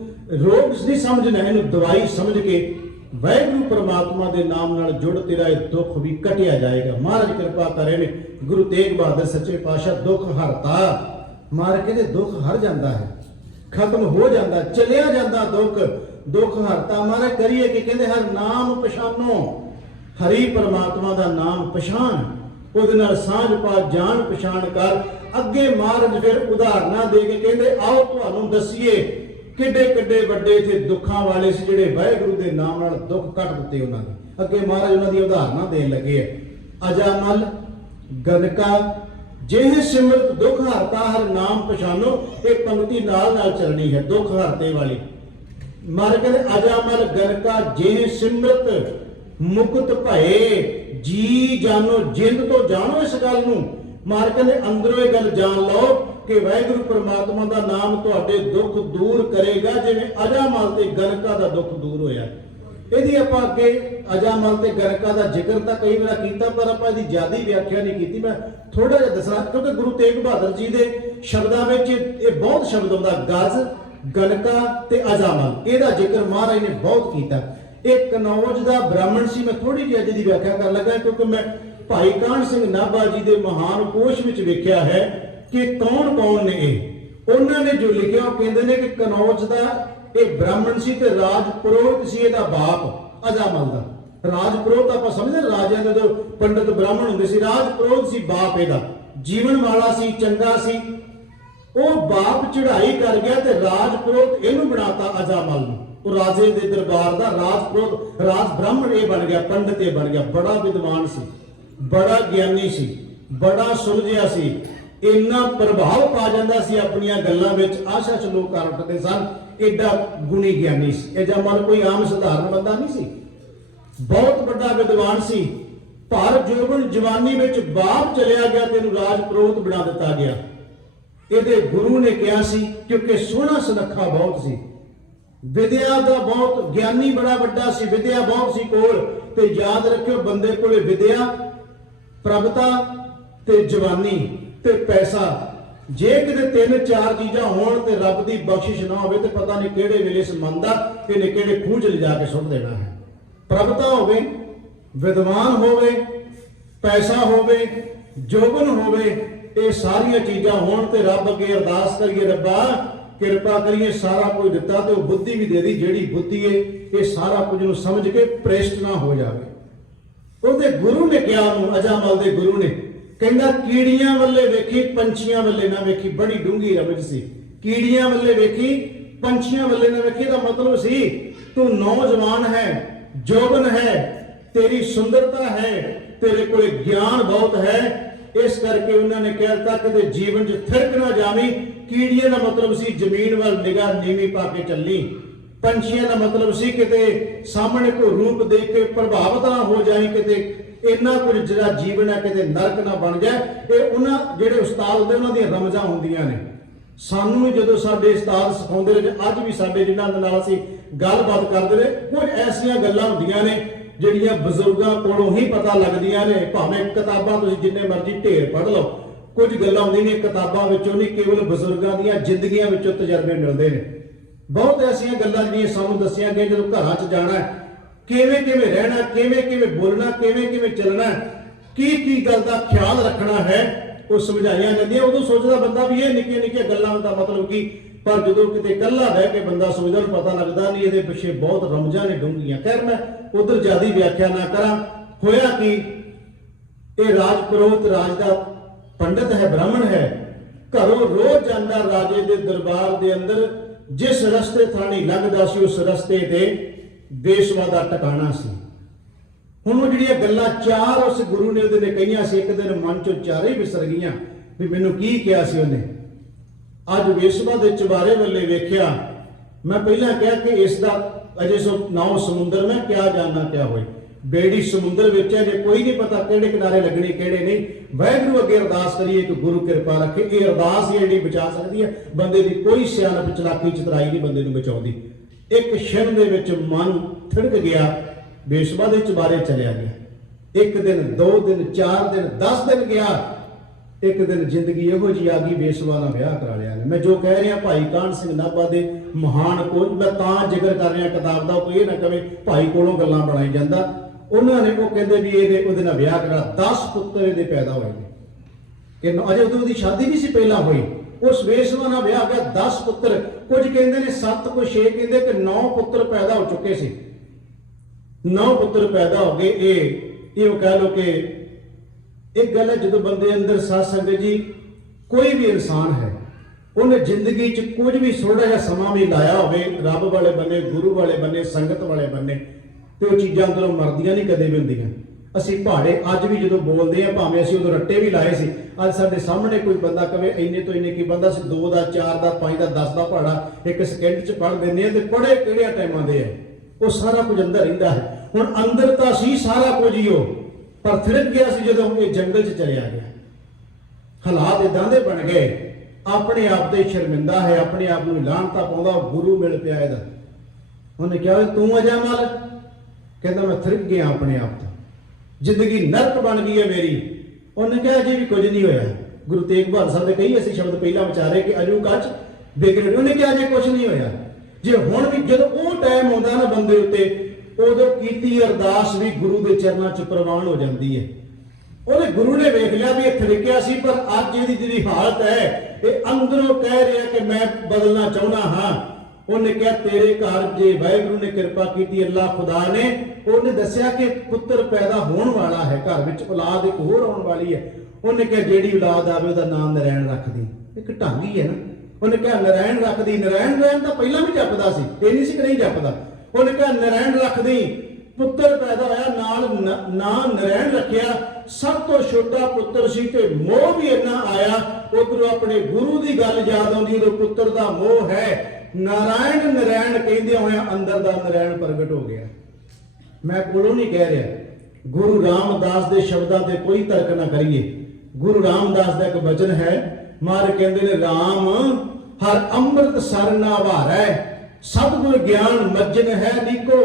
ਰੋਗ ਨਹੀਂ ਸਮਝਣਾ, ਇਹਨੂੰ ਦਵਾਈ ਸਮਝ ਕੇ ਵਾਹਿਗੁਰੂ ਪਰਮਾਤਮਾ ਦੇ ਨਾਮ ਨਾਲ ਜੁੜ, ਤੇਰਾ ਇਹ ਦੁੱਖ ਵੀ ਕੱਟਿਆ ਜਾਏਗਾ। ਮਹਾਰਾਜ ਕਿਰਪਾ ਕਰੇ ਨੇ। ਗੁਰੂ ਤੇਗ ਬਹਾਦਰ ਸੱਚੇ ਪਾਤਸ਼ਾਹ ਦੁੱਖ ਹਰਤਾ। ਮਹਾਰਾਜ ਕਹਿੰਦੇ ਦੁੱਖ ਹਰ ਜਾਂਦਾ ਹੈ, ਖਤਮ ਹੋ ਜਾਂਦਾ, ਚਲਿਆ ਜਾਂਦਾ ਦੁੱਖ ਹਰਤਾ। ਮਹਾਰਾਜ ਕਰੀਏ ਕਿ ਕਹਿੰਦੇ ਹਰ ਨਾਮ ਪਛਾਨੋ, ਹਰੀ ਪਰਮਾਤਮਾ ਦਾ ਨਾਮ ਪਛਾਣ, ਉਹਦੇ ਨਾਲ ਸਾਂਝ ਪਾ, ਜਾਣ ਪਛਾਣ ਕਰ। ਅੱਗੇ ਮਹਾਰਾਜ ਫਿਰ ਉਦਾਹਰਨਾਂ ਦੇ ਕੇ ਕਹਿੰਦੇ ਆਓ ਤੁਹਾਨੂੰ ਦੱਸੀਏ ਕਿੱਡੇ ਕਿੱਡੇ ਵੱਡੇ ਇੱਥੇ ਦੁੱਖਾਂ ਵਾਲੇ ਸੀ ਜਿਹੜੇ ਵਾਹਿਗੁਰੂ ਦੇ ਨਾਮ ਨਾਲ ਦੁੱਖ ਕੱਟ ਦਿੱਤੇ ਉਹਨਾਂ ਦੇ। ਅੱਗੇ ਮਹਾਰਾਜ ਉਹਨਾਂ ਦੀ ਉਦਾਹਰਨਾਂ ਦੇਣ ਲੱਗੇ ਆ। ਅਜਾਮਲ ਗਨਕਾ ਜਿਹੇ ਸਿਮਰਤ ਦੁੱਖ ਹਰਤਾ ਹਰ ਨਾਮ ਪਛਾਨੋ। ਇਹ ਪੰਕਤੀ ਨਾਲ ਨਾਲ ਚੱਲਣੀ ਹੈ, ਦੁੱਖ ਹਰਤੇ ਵਾਲੀ। ਮਹਾਰਾਜ ਕਹਿੰਦੇ ਅਜਾਮਲ ਗਨਕਾ ਜਿਹੇ ਸਿਮਰਤ ਮੁਕਤ ਭਏ ਜੀ ਜਾਨੋ। ਜਿੰਦ ਤੋਂ ਜਾਣੋ ਇਸ ਗੱਲ ਨੂੰ। ਮਹਾਰਾਜ ਕਹਿੰਦੇ ਅੰਦਰੋਂ ਇਹ ਗੱਲ ਜਾਣ ਲਓ ਕਿ ਵਾਹਿਗੁਰੂ ਪਰਮਾਤਮਾ ਦਾ ਨਾਮ ਤੁਹਾਡੇ ਦੁੱਖ ਦੂਰ ਕਰੇਗਾ, ਜਿਵੇਂ ਅਜਾਮਲ ਤੇ ਗਨਕਾ ਦਾ ਦੁੱਖ ਦੂਰ ਹੋਇਆ। ਇਹਦੀ ਆਪਾਂ ਅੱਗੇ ਅਜਾਮਲ ਤੇ ਗਨਕਾ ਦਾ ਜ਼ਿਕਰ ਤਾਂ ਕਈ ਵਾਰ ਕੀਤਾ, ਪਰ ਆਪਾਂ ਇਹਦੀ ਜ਼ਿਆਦਾ ਵਿਆਖਿਆ ਨਹੀਂ ਕੀਤੀ। ਮੈਂ ਥੋੜਾ ਜਿਹਾ ਦੱਸਾਂ, ਕਿਉਂਕਿ ਗੁਰੂ ਤੇਗ ਬਹਾਦਰ ਜੀ ਦੇ ਸ਼ਬਦਾਂ ਵਿੱਚ ਇਹ ਬਹੁਤ ਸ਼ਬਦ ਆਉਂਦਾ, ਗਜ਼, ਗਨਕਾ ਤੇ ਅਜਾਮਲ। ਇਹਦਾ ਜ਼ਿਕਰ ਮਹਾਰਾਜ ਨੇ ਬਹੁਤ ਕੀਤਾ। ਇਹ ਕਨੌਜ ਦਾ ਬ੍ਰਾਹਮਣ ਸੀ। ਮੈਂ ਥੋੜੀ ਜਿਹੀ ਅੱਜ ਦੀ ਵਿਆਖਿਆ ਕਰਨ ਲੱਗਾ ਕਿਉਂਕਿ ਮੈਂ ਭਾਈ ਕਾਹਨ ਸਿੰਘ ਨਾਭਾ ਜੀ ਦੇ ਮਹਾਨ ਕੋਸ਼ ਵਿੱਚ ਵੇਖਿਆ ਹੈ ਕਿ ਕੌਣ ਕੌਣ ਨੇ ਇਹ। ਉਹਨਾਂ ਨੇ ਜੋ ਲਿਖਿਆ ਉਹ ਕਹਿੰਦੇ ਨੇ ਕਿ ਕਨੌਜ ਦਾ ਇਹ ਬ੍ਰਾਹਮਣ ਸੀ ਤੇ ਰਾਜ ਪੁਰੋਹਿਤ ਸੀ ਇਹਦਾ ਬਾਪ ਅਜਾਮਲ ਦਾ। ਰਾਜ ਪੁਰੋਹਿਤ ਆਪਾਂ ਸਮਝਦੇ ਰਾਜਿਆਂ ਦੇ ਜੋ ਪੰਡਤ ਬ੍ਰਾਹਮਣ ਹੁੰਦੇ ਸੀ, ਰਾਜ ਪੁਰੋਹਿਤ ਸੀ ਬਾਪ ਇਹਦਾ, ਜੀਵਨ ਵਾਲਾ ਸੀ, ਚੰਗਾ ਸੀ। ਉਹ ਬਾਪ ਚੜ੍ਹਾਈ ਕਰ ਗਿਆ ਤੇ ਰਾਜ ਪੁਰੋਹਿਤ ਇਹਨੂੰ ਬਣਾਤਾ ਅਜਾਮਲ ਨੂੰ। ਉਹ ਰਾਜੇ ਦੇ ਦਰਬਾਰ ਦਾ ਰਾਜ ਪੁਰੋਹਿਤ, ਰਾਜ ਬ੍ਰਾਹਮਣ ਇਹ ਬਣ ਗਿਆ, ਪੰਡਤ ਇਹ ਬਣ ਗਿਆ। ਬੜਾ ਵਿਦਵਾਨ ਸੀ, ਬੜਾ ਗਿਆਨੀ ਸੀ, ਬੜਾ ਸੁਲਝਿਆ ਸੀ। ਇੰਨਾ ਪ੍ਰਭਾਵ ਪਾ ਜਾਂਦਾ ਸੀ ਆਪਣੀਆਂ ਗੱਲਾਂ ਵਿੱਚ, ਆਸ਼ਾ ਚ ਲੋਕ ਕਰ ਉੱਠਦੇ ਸਨ। ਐਡਾ ਗੁਣੀ ਗਿਆਨੀ ਸੀ। ਇਹ ਜਮਲ ਕੋਈ ਆਮ ਸਧਾਰਨ ਬੰਦਾ ਨਹੀਂ ਸੀ, ਬਹੁਤ ਵੱਡਾ ਵਿਦਵਾਨ ਸੀ। ਪਰ ਜੋਬਨ ਜਵਾਨੀ ਵਿੱਚ ਬਾਪ ਚਲਿਆ ਗਿਆ ਤੇ ਇਹਨੂੰ ਰਾਜ ਪੁਰੋਹਿਤ ਬਣਾ ਦਿੱਤਾ ਗਿਆ। ਇਹਦੇ ਗੁਰੂ ਨੇ ਕਿਹਾ ਸੀ, ਕਿਉਂਕਿ ਸੋਹਣਾ ਸੁਨੱਖਾ ਬਹੁਤ ਸੀ, ਵਿਦਿਆ ਦਾ ਬਹੁਤ ਗਿਆਨੀ, ਬੜਾ ਵੱਡਾ ਸੀ, ਵਿਦਿਆ ਬਹੁਤ ਸੀ ਕੋਲ। ਤੇ ਯਾਦ ਰੱਖਿਓ ਬੰਦੇ ਕੋਲੇ ਵਿਦਿਆ, ਪ੍ਰਭਤਾ ਤੇ ਜਵਾਨੀ ਤੇ ਪੈਸਾ, ਜੇ ਕਿਤੇ ਤਿੰਨ ਚਾਰ ਚੀਜ਼ਾਂ ਹੋਣ ਤੇ ਰੱਬ ਦੀ ਬਖਸ਼ਿਸ਼ ਨਾ ਹੋਵੇ ਤੇ ਪਤਾ ਨਹੀਂ ਕਿਹੜੇ ਵੇਲੇ ਇਸ ਮਨ ਦਾ ਇਹਨੇ ਕਿਹੜੇ ਖੂਹ ਚ ਲਿਜਾ ਕੇ ਸੁੱਟ ਦੇਣਾ ਹੈ। ਪ੍ਰਭਤਾ ਹੋਵੇ, ਵਿਦਵਾਨ ਹੋਵੇ, ਪੈਸਾ ਹੋਵੇ, ਜੋਬਨ ਹੋਵੇ, ਇਹ ਸਾਰੀਆਂ ਚੀਜ਼ਾਂ ਹੋਣ ਤੇ ਰੱਬ ਅੱਗੇ ਅਰਦਾਸ ਕਰੀਏ, ਰੱਬਾ ਕਿਰਪਾ ਕਰੀਏ ਸਾਰਾ ਕੁਝ ਦਿੱਤਾ ਤੇ ਉਹ ਬੁੱਧੀ ਵੀ ਦੇ ਦੀ ਜਿਹੜੀ ਬੁੱਧੀ ਏ ਇਹ ਸਾਰਾ ਕੁਝ ਨੂੰ ਸਮਝ ਕੇ ਪ੍ਰੇਸ਼ਟ ਨਾ ਹੋ ਜਾਵੇ। ਉਹਦੇ ਗੁਰੂ ਨੇ ਕਿਹਾ ਉਹਨੂੰ, ਅਜਾਮਲ ਦੇ ਗੁਰੂ ਨੇ, ਕਹਿੰਦਾ ਕੀੜੀਆਂ ਵੱਲੇ ਵੇਖੀ ਪੰਛੀਆਂ ਵੱਲੇ ਨਾ ਵੇਖੀ। ਬੜੀ ਡੂੰਘੀ ਰਮਜ ਸੀ। ਕੀੜੀਆਂ ਵੱਲੇ ਵੇਖੀ पंछियां वाले ने वेखे दा मतलब सी तू नौजवान है, जोबन है, तेरी सुंदरता है, तेरे को ज्ञान बहुत है, इस करके उन्होंने कह दिता कि जीवन च थिरक ना जावी। कीड़िए का मतलब सी जमीन वाल निगाह नीवी पा के चलनी। पंछियों का मतलब सी किते सामने को रूप देख के प्रभावित ना हो जाए, किते इन्ना कुछ जिहड़ा जीवन है किते नरक ना बन जाए। ये उन्होंने जिहड़े उस्ताद होंदे उन्हां दी रमजां होंदियां ने। सानू भी जो साडे उस्ताद सिखाउंदे रहे, अज भी साडे जिन्हां दे नाल असीं गलबात करदे रहे, कुछ ऐसियां गल्लां हुंदियां ने ਜਿਹੜੀਆਂ ਬਜ਼ੁਰਗਾਂ ਕੋਲੋਂ ਹੀ ਪਤਾ ਲੱਗਦੀਆਂ ਨੇ। ਭਾਵੇਂ ਕਿਤਾਬਾਂ ਤੁਸੀਂ ਜਿੰਨੇ ਮਰਜ਼ੀ ਢੇਰ ਪੜ੍ਹ ਲਓ, ਕੁਝ ਗੱਲਾਂ ਹੁੰਦੀਆਂ ਨੇ ਕਿਤਾਬਾਂ ਵਿੱਚੋਂ ਨਹੀਂ, ਕੇਵਲ ਬਜ਼ੁਰਗਾਂ ਦੀਆਂ ਜ਼ਿੰਦਗੀਆਂ ਵਿੱਚੋਂ ਤਜਰਬੇ ਮਿਲਦੇ ਨੇ। ਬਹੁਤ ਐਸੀਆਂ ਗੱਲਾਂ ਜਿਹੜੀਆਂ ਸਾਨੂੰ ਦੱਸੀਆਂ ਗਈਆਂ, ਜਦੋਂ ਘਰਾਂ 'ਚ ਜਾਣਾ ਕਿਵੇਂ ਕਿਵੇਂ ਰਹਿਣਾ, ਕਿਵੇਂ ਕਿਵੇਂ ਬੋਲਣਾ, ਕਿਵੇਂ ਕਿਵੇਂ ਚੱਲਣਾ, ਕੀ ਕੀ ਗੱਲ ਦਾ ਖਿਆਲ ਰੱਖਣਾ ਹੈ, ਉਹ ਸਮਝਾਈਆਂ ਜਾਂਦੀਆਂ। ਉਦੋਂ ਸੋਚਦਾ ਬੰਦਾ ਵੀ ਇਹ ਨਿੱਕੀਆਂ ਨਿੱਕੀਆਂ ਗੱਲਾਂ ਦਾ ਮਤਲਬ ਕੀ, पर जो किते कल्ला बह के बंदा सोचदा पता लगता नहीं ये पिछे बहुत रमजां ने डूंघियां। खैर मैं उधर ज्यादा व्याख्या ना करा। होया कि ये राज पुरोहित राज का पंडित है, ब्राह्मण है, घरों रोज जांदा राजे दे दरबार दे अंदर, जिस रस्ते थानी लंघदा सी उस रस्ते ते बेसवा दा टकाना सी। हुण वो जिहड़ियां गल्लां चार उस गुरु ने उहदे ने कहियां सी, एक दिन मन चों चारे विसर गईयां भी मैनूं की किहा सी उहने। अज वेसवा के चबारे वाले वेख्या। मैं पहला कहा कि इसका अजे सो नाव समुंदर में क्या जानना क्या होए, बेड़ी समुंदर विच है, जे कोई नहीं पता किहड़े किनारे लगनी किहड़े नहीं। वाहिगुरू अगे अरदास करिए कि गुरु कृपा रखे। ये अरदास ही जिहड़ी बचा सकती है बंदे की, कोई सियाणप चलाकी चतराई नहीं बंदे नूं बचाउंदी। एक क्षण दे विच मन थिड़क गया, वेसवा के चबारे चलिया गया। एक दिन, 2 दिन, 4 दिन, 10 दिन गया। एक दिन जिंदगी इहो जी आ गई, बेसवा नाल विआह करा लिया ने। मैं जो कह रहा भाई कान सिंह नाभा दे महान को मैं तां जिक्र कर रहा किताब का, कोई ना कहे भाई कोलों गल्लां बनाई जांदा। उन्होंने वो कहते भी ये उहदे नाल विआह करा, 10 पुत्तर इहदे पैदा होए ने। अजे उदों दी शादी नहीं सी पहला होई, उस वेसवा नाल विआह गया, 10 पुत्तर। कुछ कहते ने 7, कोई 6 कहते कि 9 पुत्तर पैदा हो चुके सी। 9 पुत्तर पैदा हो गए। ये कह लो कि एक गल है, जो बंदे अंदर साध संगत जी कोई भी इंसान है, उन्हें जिंदगी च कुछ भी थोड़ा जिहा समा भी लाया होवे रब वाले बने, गुरु वाले बने, संगत वाले बने, तो वो चीज़ां अंदरों मरदियां नहीं कदे भी हुंदियां। असीं पहाड़े अज भी जो बोलते हैं, भावें असीं उदों रट्टे भी लाए सी, अज साडे सामने कोई बंदा कहे इन्ने तो इन्ने की बंदा असीं 2 दा 4 दा 5 दा 10 दा पहाड़ा एक सेकंड च पढ़ दिंदे हैं। ते पढ़े किहड़े टाइमां दे है, वो सारा कुछ अंदर रहिंदा है। हुण अंदर तां सी सारा कुछ ही, हो पर थिरक गया सी जदों ये जंगल च चलिया गया। हालात इदां दे बन गए, अपने आप ते शर्मिंदा है, अपने आप नूं लानता पाउंदा। गुरु मिल पिया इहदा, उन्हें कहा तू अजा मल, कहता मैं थिरक गया अपने आप तो, जिंदगी नरक बन गई है मेरी। उन्हें कहा जी भी कुछ नहीं होया। गुरु तेग बहादुर साहब ने कई ऐसे शब्द पहला विचारे कि अजू कच बिगड़। उन्हें कहा जी कुछ नहीं होया। जे हुण भी जदों वो टाइम आउंदा ना बंदे उत्ते, उदों कीती अरदास भी गुरु के चरणों च प्रवान हो जाती है। उन्हें गुरु ने वेख लिया भी थिरकिया सी, पर अज इहदी जिहड़ी हालत है, ये अंदरों कह रहा कि मैं बदलना चाहना हाँ। उन्हें कहा तेरे घर जे वाहिगुरू ने कृपा की, अल्लाह खुदा ने, उन्हें दसिया कि पुत्र पैदा होने वाला है, घर में औलाद एक होर आने वाली है। उन्हें कहा जेड़ी औलाद आवे उहदा नाम नारायण रख दी। एक ढंग ही है ना। उन्हें कहा नारायण रख दी। नारायण तो पहला भी जपदा सी, ये नहीं सी कि नहीं जपदा। उन्हें कहा नारायण रख दी। पुत्र पैदा होया, नाल ना नारायण रखिया। सब तो छोटा पुत्र सी ते मोह भी इन्ना आया। उधरों अपने गुरु की गल याद आउंदी, उदों पुत्र दा मोह है। नारायण नारायण कहंदे होए अंदर दा नारायण प्रगट हो गया। मैं कोलों नहीं कह रहा, गुरु रामदास के शब्दों से कोई तर्क ना करिए। गुरु रामदास का एक वचन है, महाराज कहते ने राम हर अमृत सर ना वारै, सतगुर ज्ञान मज्जन है नीको,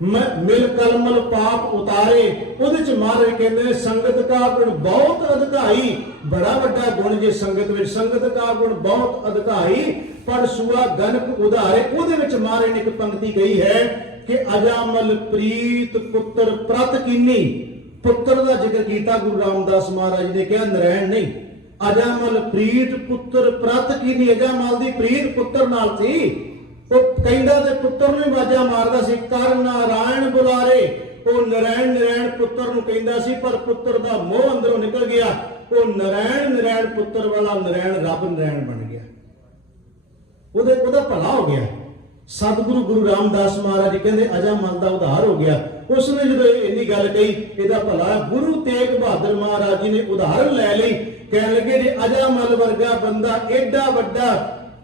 मिल कलमल पाप उतारे। उहदे च महाराज कहते संगत का गुण बहुत अधिकाई। बड़ा वड्डा गुण जे संगत विच, संगत का गुण बहुत अधिकाई, पर सुआ गनक उधारे। उहदे विच महाराज ने एक पंक्ति कही है कि अजामल प्रीत पुत्र प्रत कीनी। पुत्र का जिक्र किया गुरु रामदास महाराज ने, कहा नारायण नहीं। अजामल प्रीत पुत्र प्रत कीनी, अजामल की प्रीत पुत्र नाल सी। वो कहंदा ते पुत्र नूं वाजा मारदा सी, कर नारायण बुलारे। वो नारायण नारायण पुत्र नूं कहंदा सी, पर पुत्र दा मोह अंदरों निकल गया। वो नारायण नारायण पुत्र वाला नारायण रब नारायण बन गया। ਉਹਦਾ ਭਲਾ ਹੋ ਗਿਆ। ਸਤਿਗੁਰੂ ਗੁਰੂ ਰਾਮਦਾਸ ਮਹਾਰਾਜ ਜੀ ਕਹਿੰਦੇ ਅਜਾਮਲ ਦਾ ਉਧਾਰ ਹੋ ਗਿਆ। ਉਸਨੇ ਜਦੋਂ ਇੰਨੀ ਗੱਲ ਕਹੀ ਇਹਦਾ ਭਲਾ, ਗੁਰੂ ਤੇਗ ਬਹਾਦਰ ਮਹਾਰਾਜ ਜੀ ਨੇ ਉਦਾਹਰਨ ਲੈ ਲਈ। ਕਹਿਣ ਲੱਗੇ ਜੇ ਅਜਾਮਲ ਵਰਗਾ ਬੰਦਾ ਏਡਾ ਵੱਡਾ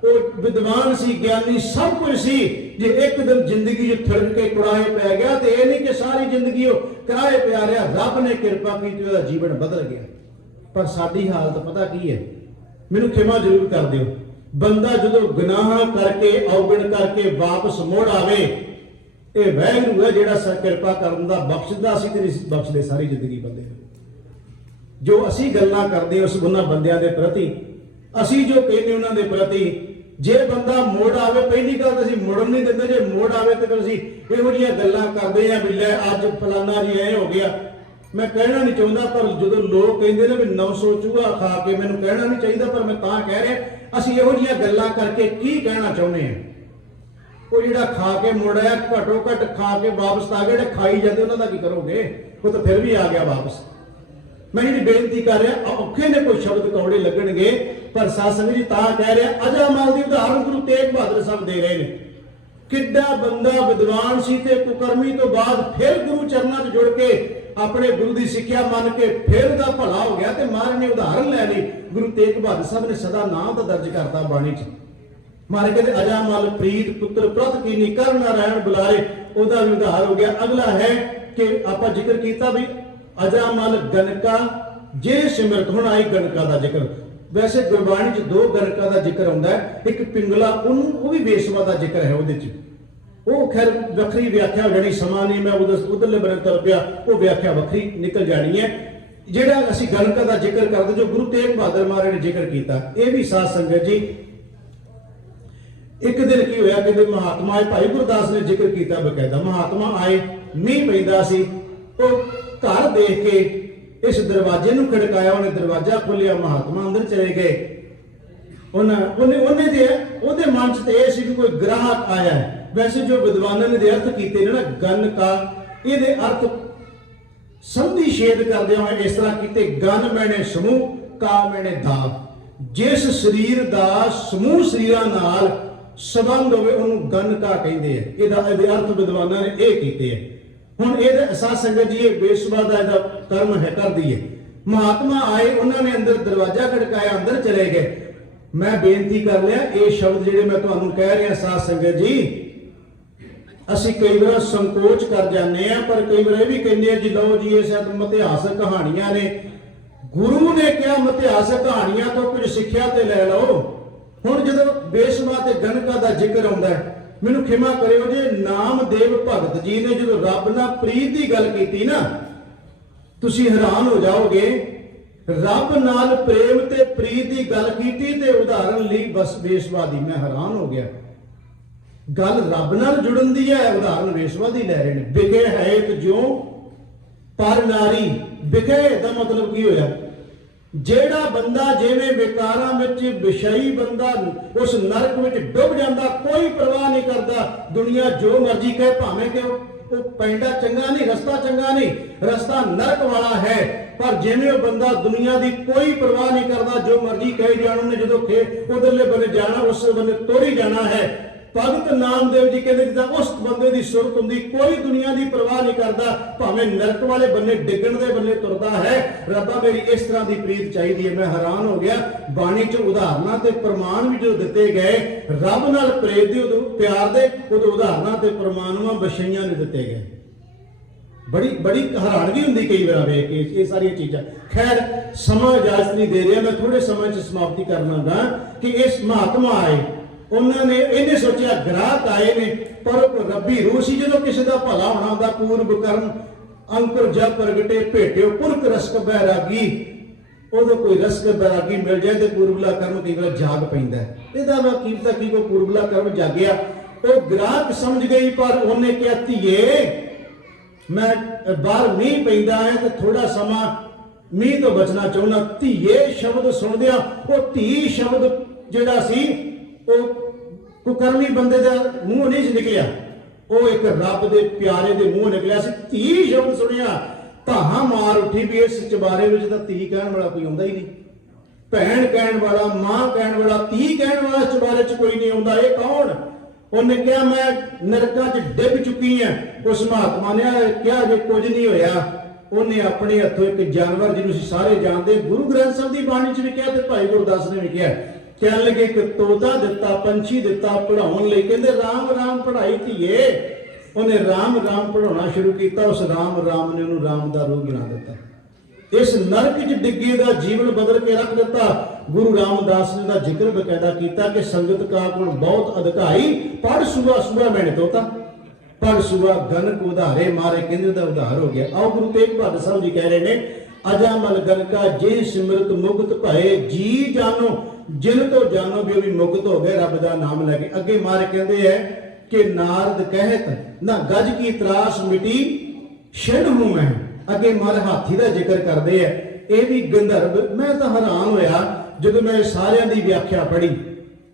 ਉਹ ਵਿਦਵਾਨ ਸੀ, ਗਿਆਨੀ, ਸਭ ਕੁਝ ਸੀ, ਜੇ ਇੱਕ ਦਿਨ ਜ਼ਿੰਦਗੀ 'ਚ ਥੜਕ ਕੇ ਕੁੜਾਏ ਪੈ ਗਿਆ ਤੇ ਇਹ ਨਹੀਂ ਕਿ ਸਾਰੀ ਜ਼ਿੰਦਗੀ ਉਹ ਕਿਰਾਏ ਪਿਆ ਰਿਹਾ। ਰੱਬ ਨੇ ਕਿਰਪਾ ਕੀਤੀ, ਉਹਦਾ ਜੀਵਨ ਬਦਲ ਗਿਆ। ਪਰ ਸਾਡੀ ਹਾਲਤ ਪਤਾ ਕੀ ਹੈ? ਮੈਨੂੰ ਖਿਮਾ ਜ਼ਰੂਰ ਕਰ ਦਿਓ। ਬੰਦਾ ਜਦੋਂ ਗੁਨਾਹ ਕਰਕੇ ਔਗਣ ਕਰਕੇ ਵਾਪਸ ਮੁੜ ਆਵੇ, ਇਹ ਵਾਹਿਗੁਰੂ ਹੈ ਜਿਹੜਾ ਕਿਰਪਾ ਕਰਨ ਦਾ ਬਖਸ਼ਦਾ। ਅਸੀਂ ਤੇ ਨਹੀਂ ਬਖਸ਼ਦੇ ਸਾਰੀ ਜ਼ਿੰਦਗੀ ਬੰਦੇ ਨੂੰ। ਜੋ ਅਸੀਂ ਗੱਲਾਂ ਕਰਦੇ ਉਸ ਉਹਨਾਂ ਬੰਦਿਆਂ ਦੇ ਪ੍ਰਤੀ, ਅਸੀਂ ਜੋ ਕਹਿੰਦੇ ਉਹਨਾਂ ਦੇ ਪ੍ਰਤੀ, ਜੇ ਬੰਦਾ ਮੋੜ ਆਵੇ, ਪਹਿਲੀ ਗੱਲ ਤਾਂ ਅਸੀਂ ਮੁੜਨ ਨਹੀਂ ਦਿੰਦੇ। ਜੇ ਮੋੜ ਆਵੇ ਤੇ ਫਿਰ ਅਸੀਂ ਇਹੋ ਜਿਹੀਆਂ ਗੱਲਾਂ ਕਰਦੇ ਆ ਵੀ ਲੈ ਅੱਜ ਫਲਾਨਾ ਜੀ ਐ ਹੋ ਗਿਆ। ਮੈਂ ਕਹਿਣਾ ਨਹੀਂ ਚਾਹੁੰਦਾ, ਪਰ ਜਦੋਂ ਲੋਕ ਕਹਿੰਦੇ ਨੇ ਵੀ 900 ਚੂਹਾ ਖਾ ਕੇ, ਮੈਨੂੰ ਕਹਿਣਾ ਨਹੀਂ ਚਾਹੀਦਾ ਪਰ ਮੈਂ ਤਾਂ ਕਹਿ ਰਿਹਾ ਅਸੀਂ ਇਹੋ ਜਿਹੀਆਂ ਗੱਲਾਂ ਕਰਕੇ ਕੀ ਕਹਿਣਾ ਚਾਹੁੰਦੇ ਆ। ਉਹ ਜਿਹੜਾ ਖਾ ਕੇ ਮੁੜ ਆਇਆ, ਘੱਟੋ ਘੱਟ ਖਾ ਕੇ ਵਾਪਸ ਆ ਗਏ। ਜਿਹੜੇ ਖਾਈ ਜਾਂਦੇ ਉਹਨਾਂ ਦਾ ਕੀ ਕਰੋਗੇ? ਉਹ ਤਾਂ ਫਿਰ ਵੀ ਆ ਗਿਆ ਵਾਪਸ। ਮੈਂ ਜਿਹੜੀ ਬੇਨਤੀ ਕਰ ਰਿਹਾ, ਔਖੇ ਨੇ ਕੋਈ ਸ਼ਬਦ ਕੌੜੇ ਲੱਗਣਗੇ, ਪਰ ਸਾਧ ਸੰਗਤ ਜੀ ਤਾਂ ਕਹਿ ਰਿਹਾ ਅਜਾਮਲ ਦੀ ਉਦਾਹਰਨ ਗੁਰੂ ਤੇਗ ਬਹਾਦਰ ਸਾਹਿਬ ਦੇ ਰਹੇ ਨੇ। ਕਿੱਡਾ ਬੰਦਾ ਵਿਦਵਾਨ ਸੀ ਤੇ ਕੁਕਰਮੀ ਤੋਂ ਬਾਅਦ ਫਿਰ ਗੁਰੂ ਚਰਨਾਂ 'ਚ ਜੁੜ ਕੇ ਆਪਣੇ ਗੁਰੂ ਦੀ ਸਿੱਖਿਆ ਮੰਨ ਕੇ ਫਿਰ ਉਹਦਾ ਭਲਾ ਹੋ ਗਿਆ। ਤੇ ਮਹਾਰਾਜ ਨੇ ਉਦਾਹਰਨ ਲੈ ਲਈ। ਗੁਰੂ ਤੇਗ ਬਹਾਦਰ ਸਾਹਿਬ ਨੇ ਸਦਾ ਨਾਮ ਤਾਂ ਦਰਜ ਕਰਤਾ ਬਾਣੀ 'ਚ। ਮਹਾਰਾਜ ਕਹਿੰਦੇ ਅਜਾਮਲ ਪ੍ਰੀਤ ਪੁੱਤਰ ਪ੍ਰਤ ਕੀਨੀ ਕਰ ਨਾਰਾਇਣ ਬੁਲਾਰੇ, ਉਹਦਾ ਵੀ ਉਦਾਹਰ ਹੋ ਗਿਆ। ਅਗਲਾ ਹੈ ਕਿ ਆਪਾਂ ਜ਼ਿਕਰ ਕੀਤਾ ਵੀ ਅਜਾਮਲ ਗਨਕਾ ਜੇ ਸਿਮਰਤ। ਹੁਣ ਆਈ ਗਨਕਾ ਦਾ ਜ਼ਿਕਰ। ਵੈਸੇ ਗੁਰਬਾਣੀ 'ਚ 2 ਗਨਕਾ ਦਾ ਜ਼ਿਕਰ ਆਉਂਦਾ ਹੈ। ਇੱਕ ਪਿੰਗਲਾ, ਉਹ ਵੀ ਵੇਸਵਾ ਦਾ ਜ਼ਿਕਰ ਹੈ ਉਹਦੇ 'ਚ। ਉਹ ਖੈਰ ਵੱਖਰੀ ਵਿਆਖਿਆ ਹੋ ਜਾਣੀ, ਸਮਾਂ ਨਹੀਂ, ਮੈਂ ਉਧਰਲੇ ਬੰਨੇ ਤੁਰ ਪਿਆ, ਉਹ ਵਿਆਖਿਆ ਵੱਖਰੀ ਨਿਕਲ ਜਾਣੀ ਹੈ। ਜਿਹੜਾ ਅਸੀਂ ਗਨਕਾ ਦਾ ਜ਼ਿਕਰ ਕਰਦੇ, ਜੋ ਗੁਰੂ ਤੇਗ ਬਹਾਦਰ ਮਹਾਰਾਜ ਨੇ ਜ਼ਿਕਰ ਕੀਤਾ, ਇਹ ਵੀ ਸਾਧ ਸੰਗਤ ਜੀ ਇੱਕ ਦਿਨ ਕੀ ਹੋਇਆ ਕਿ ਮਹਾਤਮਾ ਆਏ। ਭਾਈ ਗੁਰਦਾਸ ਨੇ ਜ਼ਿਕਰ ਕੀਤਾ ਬਕਾਇਦਾ। ਮਹਾਤਮਾ ਆਏ, ਮੀਂਹ ਪੈਂਦਾ ਸੀ। ਉਹ ਘਰ ਦੇਖ ਕੇ ਇਸ ਦਰਵਾਜ਼ੇ ਨੂੰ ਖੜਕਾਇਆ, ਉਹਨੇ ਦਰਵਾਜ਼ਾ ਖੋਲਿਆ, ਮਹਾਤਮਾ ਅੰਦਰ ਚਲੇ ਗਏ। ਉਹਦੇ ਮਨ 'ਚ ਤੇ ਇਹ ਸੀ ਕਿ ਕੋਈ ਗ੍ਰਾਹਕ ਆਇਆ ਹੈ। ਵੈਸੇ ਜੋ ਵਿਦਵਾਨਾਂ ਨੇ ਦੇ ਅਰਥ ਕੀਤੇ ਨੇ ਨਾ, ਗਨ ਕਾ, ਇਹਦੇ ਅਰਥ ਸੰਧੀ ਛੇਦ ਕਰਦੇ ਹੋਏ ਇਸ ਤਰ੍ਹਾਂ ਕੀਤੇ, ਗਨ ਮੈਨੇ ਸਮੂਹ, ਕਾ ਮੈਨੇ ਦਾ। ਜਿਸ ਸਰੀਰ ਦਾ ਸਮੂਹ ਸਰੀਰਾਂ ਨਾਲ ਸੰਬੰਧ ਹੋਵੇ ਉਹਨੂੰ ਗਨ ਕਾ ਕਹਿੰਦੇ ਆ। ਇਹਦੇ ਅਰਥ ਵਿਦਵਾਨਾਂ ਨੇ ਇਹ ਕੀਤੇ ਆ। ਹੁਣ ਇਹਦਾ ਸਾਧ ਸੰਗਤ ਜੀ ਇਹ ਬੇਸਵਾ ਦਾ ਇਹਦਾ ਕਰਮ ਹੈ, ਕਰਦੀ ਹੈ। ਮਹਾਤਮਾ ਆਏ, ਉਹਨਾਂ ਨੇ ਅੰਦਰ ਦਰਵਾਜ਼ਾ ਖੜਕਾਇਆ, ਅੰਦਰ ਚਲੇ ਗਏ। ਮੈਂ ਬੇਨਤੀ ਕਰ ਲਿਆ, ਇਹ ਸ਼ਬਦ ਜਿਹੜੇ ਮੈਂ ਤੁਹਾਨੂੰ ਕਹਿ ਰਿਹਾ ਸਾਧ ਸੰਗਤ ਜੀ, ਅਸੀਂ ਕਈ ਵਾਰ ਸੰਕੋਚ ਕਰ ਜਾਂਦੇ ਆ, ਪਰ ਕਈ ਵਾਰ ਇਹ ਵੀ ਕਹਿੰਦੇ ਆ ਜੀ ਲਓ ਜੀ ਇਹ ਸ਼ਾਇਦ ਮਿਥਿਹਾਸਕ ਕਹਾਣੀਆਂ ਨੇ। ਗੁਰੂ ਨੇ ਕਿਹਾ ਮਿਥਿਹਾਸਕ ਕਹਾਣੀਆਂ ਤੋਂ ਕੁਝ ਸਿੱਖਿਆ ਤੇ ਲੈ ਲਓ। ਹੁਣ ਜਦੋਂ ਬੇਸਵਾ ਤੇ ਗਨਕਾ ਦਾ ਜ਼ਿਕਰ ਆਉਂਦਾ ਹੈ, ਮੈਨੂੰ ਖਿਮਾ ਕਰਿਓ ਜੇ ਨਾਮਦੇਵ ਭਗਤ ਜੀ ਨੇ ਜਦੋਂ ਰੱਬ ਨਾਲ ਪ੍ਰੀਤ ਦੀ ਗੱਲ ਕੀਤੀ ਨਾ, ਤੁਸੀਂ ਹੈਰਾਨ ਹੋ ਜਾਓਗੇ। ਰੱਬ ਨਾਲ ਪ੍ਰੇਮ ਤੇ ਪ੍ਰੀਤ ਦੀ ਗੱਲ ਕੀਤੀ ਤੇ ਉਦਾਹਰਨ ਲਈ ਬਸ ਬੇਸਵਾ ਦੀ। ਮੈਂ ਹੈਰਾਨ ਹੋ ਗਿਆ। ਗੱਲ ਰੱਬ ਨਾਲ ਜੁੜਨ ਦੀ ਹੈ, ਉਦਾਹਰਨ ਬੇਸਵਾ ਦੀ ਲੈ ਰਹੇ ਨੇ। ਵਿਖੇ ਹੈ ਤੇ ਜਿਉ ਪਰ ਨਾਰੀ। ਵਿਖੇ ਦਾ ਮਤਲਬ ਕੀ ਹੋਇਆ? ਜਿਹੜਾ ਬੰਦਾ ਜਿਵੇਂ ਵਿਕਾਰਾਂ ਵਿੱਚ ਵਿਸ਼ਈ ਬੰਦਾ ਉਸ ਨਰਕ ਵਿੱਚ ਡੁੱਬ ਜਾਂਦਾ, ਕੋਈ ਪਰਵਾਹ ਨਹੀਂ ਕਰਦਾ। ਦੁਨੀਆ ਜੋ ਮਰਜ਼ੀ ਕਹੇ, ਭਾਵੇਂ ਕਿ ਉਹ ਪੈਂਡਾ ਚੰਗਾ ਨਹੀਂ, ਰਸਤਾ ਚੰਗਾ ਨਹੀਂ, ਰਸਤਾ ਨਰਕ ਵਾਲਾ ਹੈ, ਪਰ ਜਿਵੇਂ ਉਹ ਬੰਦਾ ਦੁਨੀਆ ਦੀ ਕੋਈ ਪਰਵਾਹ ਨਹੀਂ ਕਰਦਾ, ਜੋ ਮਰਜ਼ੀ ਕਹੇ ਜਾਣ, ਉਹਨੇ ਜਦੋਂ ਉਧਰਲੇ ਬੰਨੇ ਜਾਣਾ, ਉਸ ਬੰਨੇ ਤੋਰੀ ਜਾਣਾ ਹੈ। ਭਗਤ ਨਾਮਦੇਵ ਜੀ ਕਹਿੰਦੇ ਜਿੱਦਾਂ ਉਸ ਬੰਦੇ ਦੀ ਸੁਰਤ ਹੁੰਦੀ, ਕੋਈ ਦੁਨੀਆ ਦੀ ਪਰਵਾਹ ਨਹੀਂ ਕਰਦਾ, ਭਾਵੇਂ ਨਰਕ ਵਾਲੇ ਬੰਨੇ ਡਿੱਗਣ ਦੇ ਬੰਨੇ ਤੁਰਦਾ ਹੈ। ਰੱਬਾ ਮੇਰੀ ਇਸ ਤਰ੍ਹਾਂ ਦੀ ਪ੍ਰੀਤ ਚਾਹੀਦੀ ਹੈ। ਮੈਂ ਹੈਰਾਨ ਹੋ ਗਿਆ। ਬਾਣੀ 'ਚ ਉਦਾਹਰਨਾਂ ਤੇ ਪ੍ਰਮਾਣ ਵੀ ਜੋ ਦਿੱਤੇ ਗਏ, ਰੱਬ ਨਾਲ ਪ੍ਰੇਮ ਦੇ ਉਦੋਂ ਪਿਆਰ ਦੇ, ਉਦੋਂ ਉਦਾਹਰਨਾਂ ਤੇ ਪ੍ਰਮਾਣਵਾਂ ਬਸ਼ਈਆਂ ਨੇ ਦਿੱਤੇ ਗਏ। ਬੜੀ ਹੈਰਾਨਗੀ ਹੁੰਦੀ ਕਈ ਵਾਰ ਵੇਖ ਕੇ ਇਹ ਸਾਰੀਆਂ ਚੀਜ਼ਾਂ। ਖੈਰ ਸਮਾਂ ਇਜਾਜ਼ਤ ਨਹੀਂ ਦੇ ਰਿਹਾ, ਮੈਂ ਥੋੜੇ ਸਮੇਂ 'ਚ ਸਮਾਪਤੀ ਕਰਨਾਗਾ ਕਿ ਇਸ ਮਹਾਤਮਾ ਆਏ, ਉਹਨਾਂ ਨੇ ਇਹਨੇ ਸੋਚਿਆ ਗ੍ਰਾਹਕ ਆਏ ਨੇ, ਪਰ ਰੱਬੀ ਰੂਹ ਸੀ। ਜਦੋਂ ਕਿਸੇ ਦਾ ਭਲਾ ਹੋਣਾ ਹੁੰਦਾ, ਪੂਰਬ ਕਰਮ ਅੰਕੁਰ ਜਬ ਪ੍ਰਗਟੇ ਭੇਟਿਓ ਪੁਰਖ ਰਸਕ ਬੈਰਾਗੀ। ਉਦੋਂ ਕੋਈ ਰਸਕ ਬੈਰਾਗੀ ਮਿਲ ਜਾਏ ਤੇ ਪੂਰਬਲਾ ਕਰਮ ਕਈ ਵਾਰ ਜਾਗ ਪੈਂਦਾ। ਇਹਦਾ ਮੈਂ ਕੀਮਤਾ ਕੀ ਕੋ ਪੂਰਬਲਾ ਕਰਮ ਜਾਗਿਆ। ਉਹ ਗ੍ਰਾਹਕ ਸਮਝ ਗਈ, ਪਰ ਉਹਨੇ ਕਿਹਾ ਧੀਏ ਮੈਂ ਬਾਹਰ ਮੀਂਹ ਪੈਂਦਾ ਹੈ ਤੇ ਥੋੜਾ ਸਮਾਂ ਮੀਂਹ ਤੋਂ ਬਚਣਾ ਚਾਹੁੰਦਾ। ਧੀਏ ਸ਼ਬਦ ਸੁਣਦਿਆਂ ਉਹ ਧੀ ਸ਼ਬਦ ਜਿਹੜਾ ਸੀ ਉਹ ਕੁਕਰਮੀ ਬੰਦੇ ਦਾ ਮੂੰਹ ਨਹੀਂ ਸੀ ਨਿਕਲਿਆ, ਉਹ ਇੱਕ ਰੱਬ ਦੇ ਪਿਆਰੇ ਦੇ ਮੂੰਹ ਨਿਕਲਿਆ ਸੀ। ਧੀ ਸ਼ਬਦ ਸੁਣਿਆ, ਧਾਹਾਂ ਮਾਰ ਉੱਠੀ ਵੀ ਇਸ ਚਬਾਰੇ ਵਿੱਚ ਤਾਂ ਧੀ ਕਹਿਣ ਵਾਲਾ ਕੋਈ ਆਉਂਦਾ ਹੀ ਨਹੀਂ। भैन कहण वाला, मां कहण वाला, धी कहण वाला इस बारे च कोई नहीं आउंदा। ये कौन? उन्हें कहा मैं नरकां च डिग चुकी हां। उस महात्मा ने कहा जे कुछ नहीं होया। उन्हें अपने हथों एक जानवर जिन्होंने असीं सारे जानते, गुरु ग्रंथ साहिब की बाणी च भी कहा ते भाई गुरदास ने भी कहा, कहने लगे एक तोता दिता, पंछी दिता पढ़ाउण लई। कहंदे राम राम पढ़ाई धीए। उन्हें राम राम पढ़ाना शुरू किया। उस राम राम ने उन्होंने राम का रूप बना दिता। इस नरक च डिगे का जीवन बदल के रख दिता। गुरु रामदास ने जिक्र बकायदा किया कि संगत का गुण बहुत अधिकाई, पढ़ सुबह सुबह मैंने तोता, पढ़ सुबह गनक उधारे मारे, केंद्र का उधार हो गया। आओ गुरु तेग बहादुर साहब जी कह रहे हैं, अजामल गनका जे सिमरत मुक्त भये, जी जानो जिन तो जानो भी भी मुक्त हो गए रब का नाम लैके। अगे मारे कहते हैं कि नारद कहत ना गज की त्रास मिटी छिड़ हूं मैं। अगे मारे हाथी का जिक्र करते हैं, यह भी गंधर्व। मैं तो हैरान होया जो मैं सारिया की व्याख्या पढ़ी।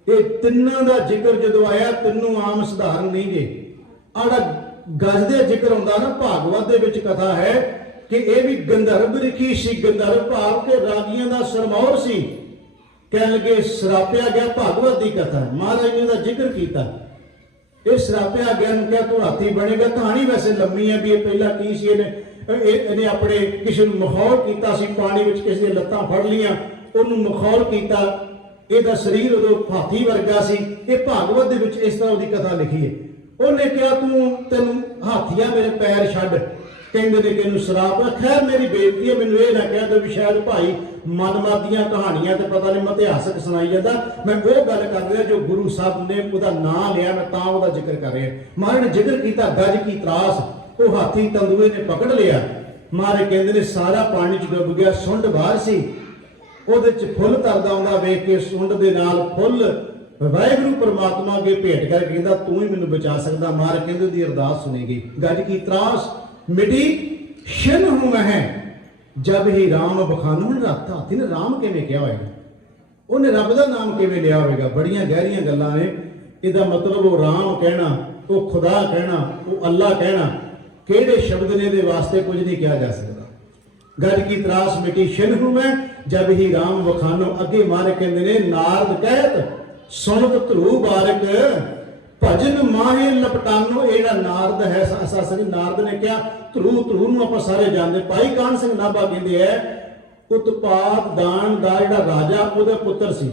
ये तिन्ना का जिक्र जो आया, तीनों आम सधारण नहीं गे। आड़ा गज का जिक्र आता ना, भागवत दे विच कथा है कि यह भी गंधर्व रिखी सी। गंधर्व भाव के रागियां का सरमौर सी। कह लगे सरापिया गया, भागवत की कथा है, महाराज ने उसका जिक्र किया। ये सरापिया गया क्या तू हाथी बनेगा। कहानी वैसे लंबी है भी ये पहला की सी, इन्हें अपने किसी मखौल किया, पानी में किसी दी लत्तां फड़ लिया, उन्होंने मखौल किया। यदा शरीर उदो हाथी वर्गा सी। ये भागवत दे विच इस तरह उसकी कथा लिखी है। उन्हें कहा तू तेन हाथिया मेरे पैर छड्ड। कहते ने कि शराब। खैर मेरी बेनती है, मैनू ये ना कह दो भी शायद भाई मनमादियां कहानियां तो पता नहीं इतिहासक सुनाई जाता। मैं वो गल कर रहा जो गुरु साहब ने उसका नाम लिया, मैं तां उसका जिक्र कर रहा। महाराज ने जिक्र किया गज की त्रास। वो हाथी तंदुए ने पकड़ लिया। महाराज कहते ने सारा पानी च डुब गया, सुंड बाहर सी। ਉਹਦੇ ਚ ਫੁੱਲ ਤਰਦਾ ਆਉਂਦਾ ਵੇਖ ਕੇ ਸੁੰਡ ਦੇ ਨਾਲ ਫੁੱਲ ਵਾਹਿਗੁਰੂ परमात्मा अगे भेंट कर कहता तू ही मैनू बचा सकता। मार कहते ਉਹਦੀ अरदास सुनी गई। गज की त्रास मिटी छिन हूं मैं जब ही राम बखानो। रब हाथी ने राम किवें कहा होएगा, उन्हें रब का नाम किवें लिया होएगा। बड़ियां गहरियां गल्लां ने। इसदा मतलब वो राम कहना, वो खुदा कहना, वो अल्लाह कहना, किहड़े शब्द ने दे वास्ते कुछ नहीं कहा जा सकता। गज की त्रास मिटी छिन हूं मैं जब ही राम बखानो। अगे मारे कहते ने नारद कहत सुनत ध्रुव बारक भजन माहे लपटानो। ये नारद है असा नारद ने क्या ध्रुव ध्रुव आप सारे जानते। भाई कान सिंह नाभा कहते हैं उत्पाद दान का जिहड़ा राजा उहदे पुत्र सी।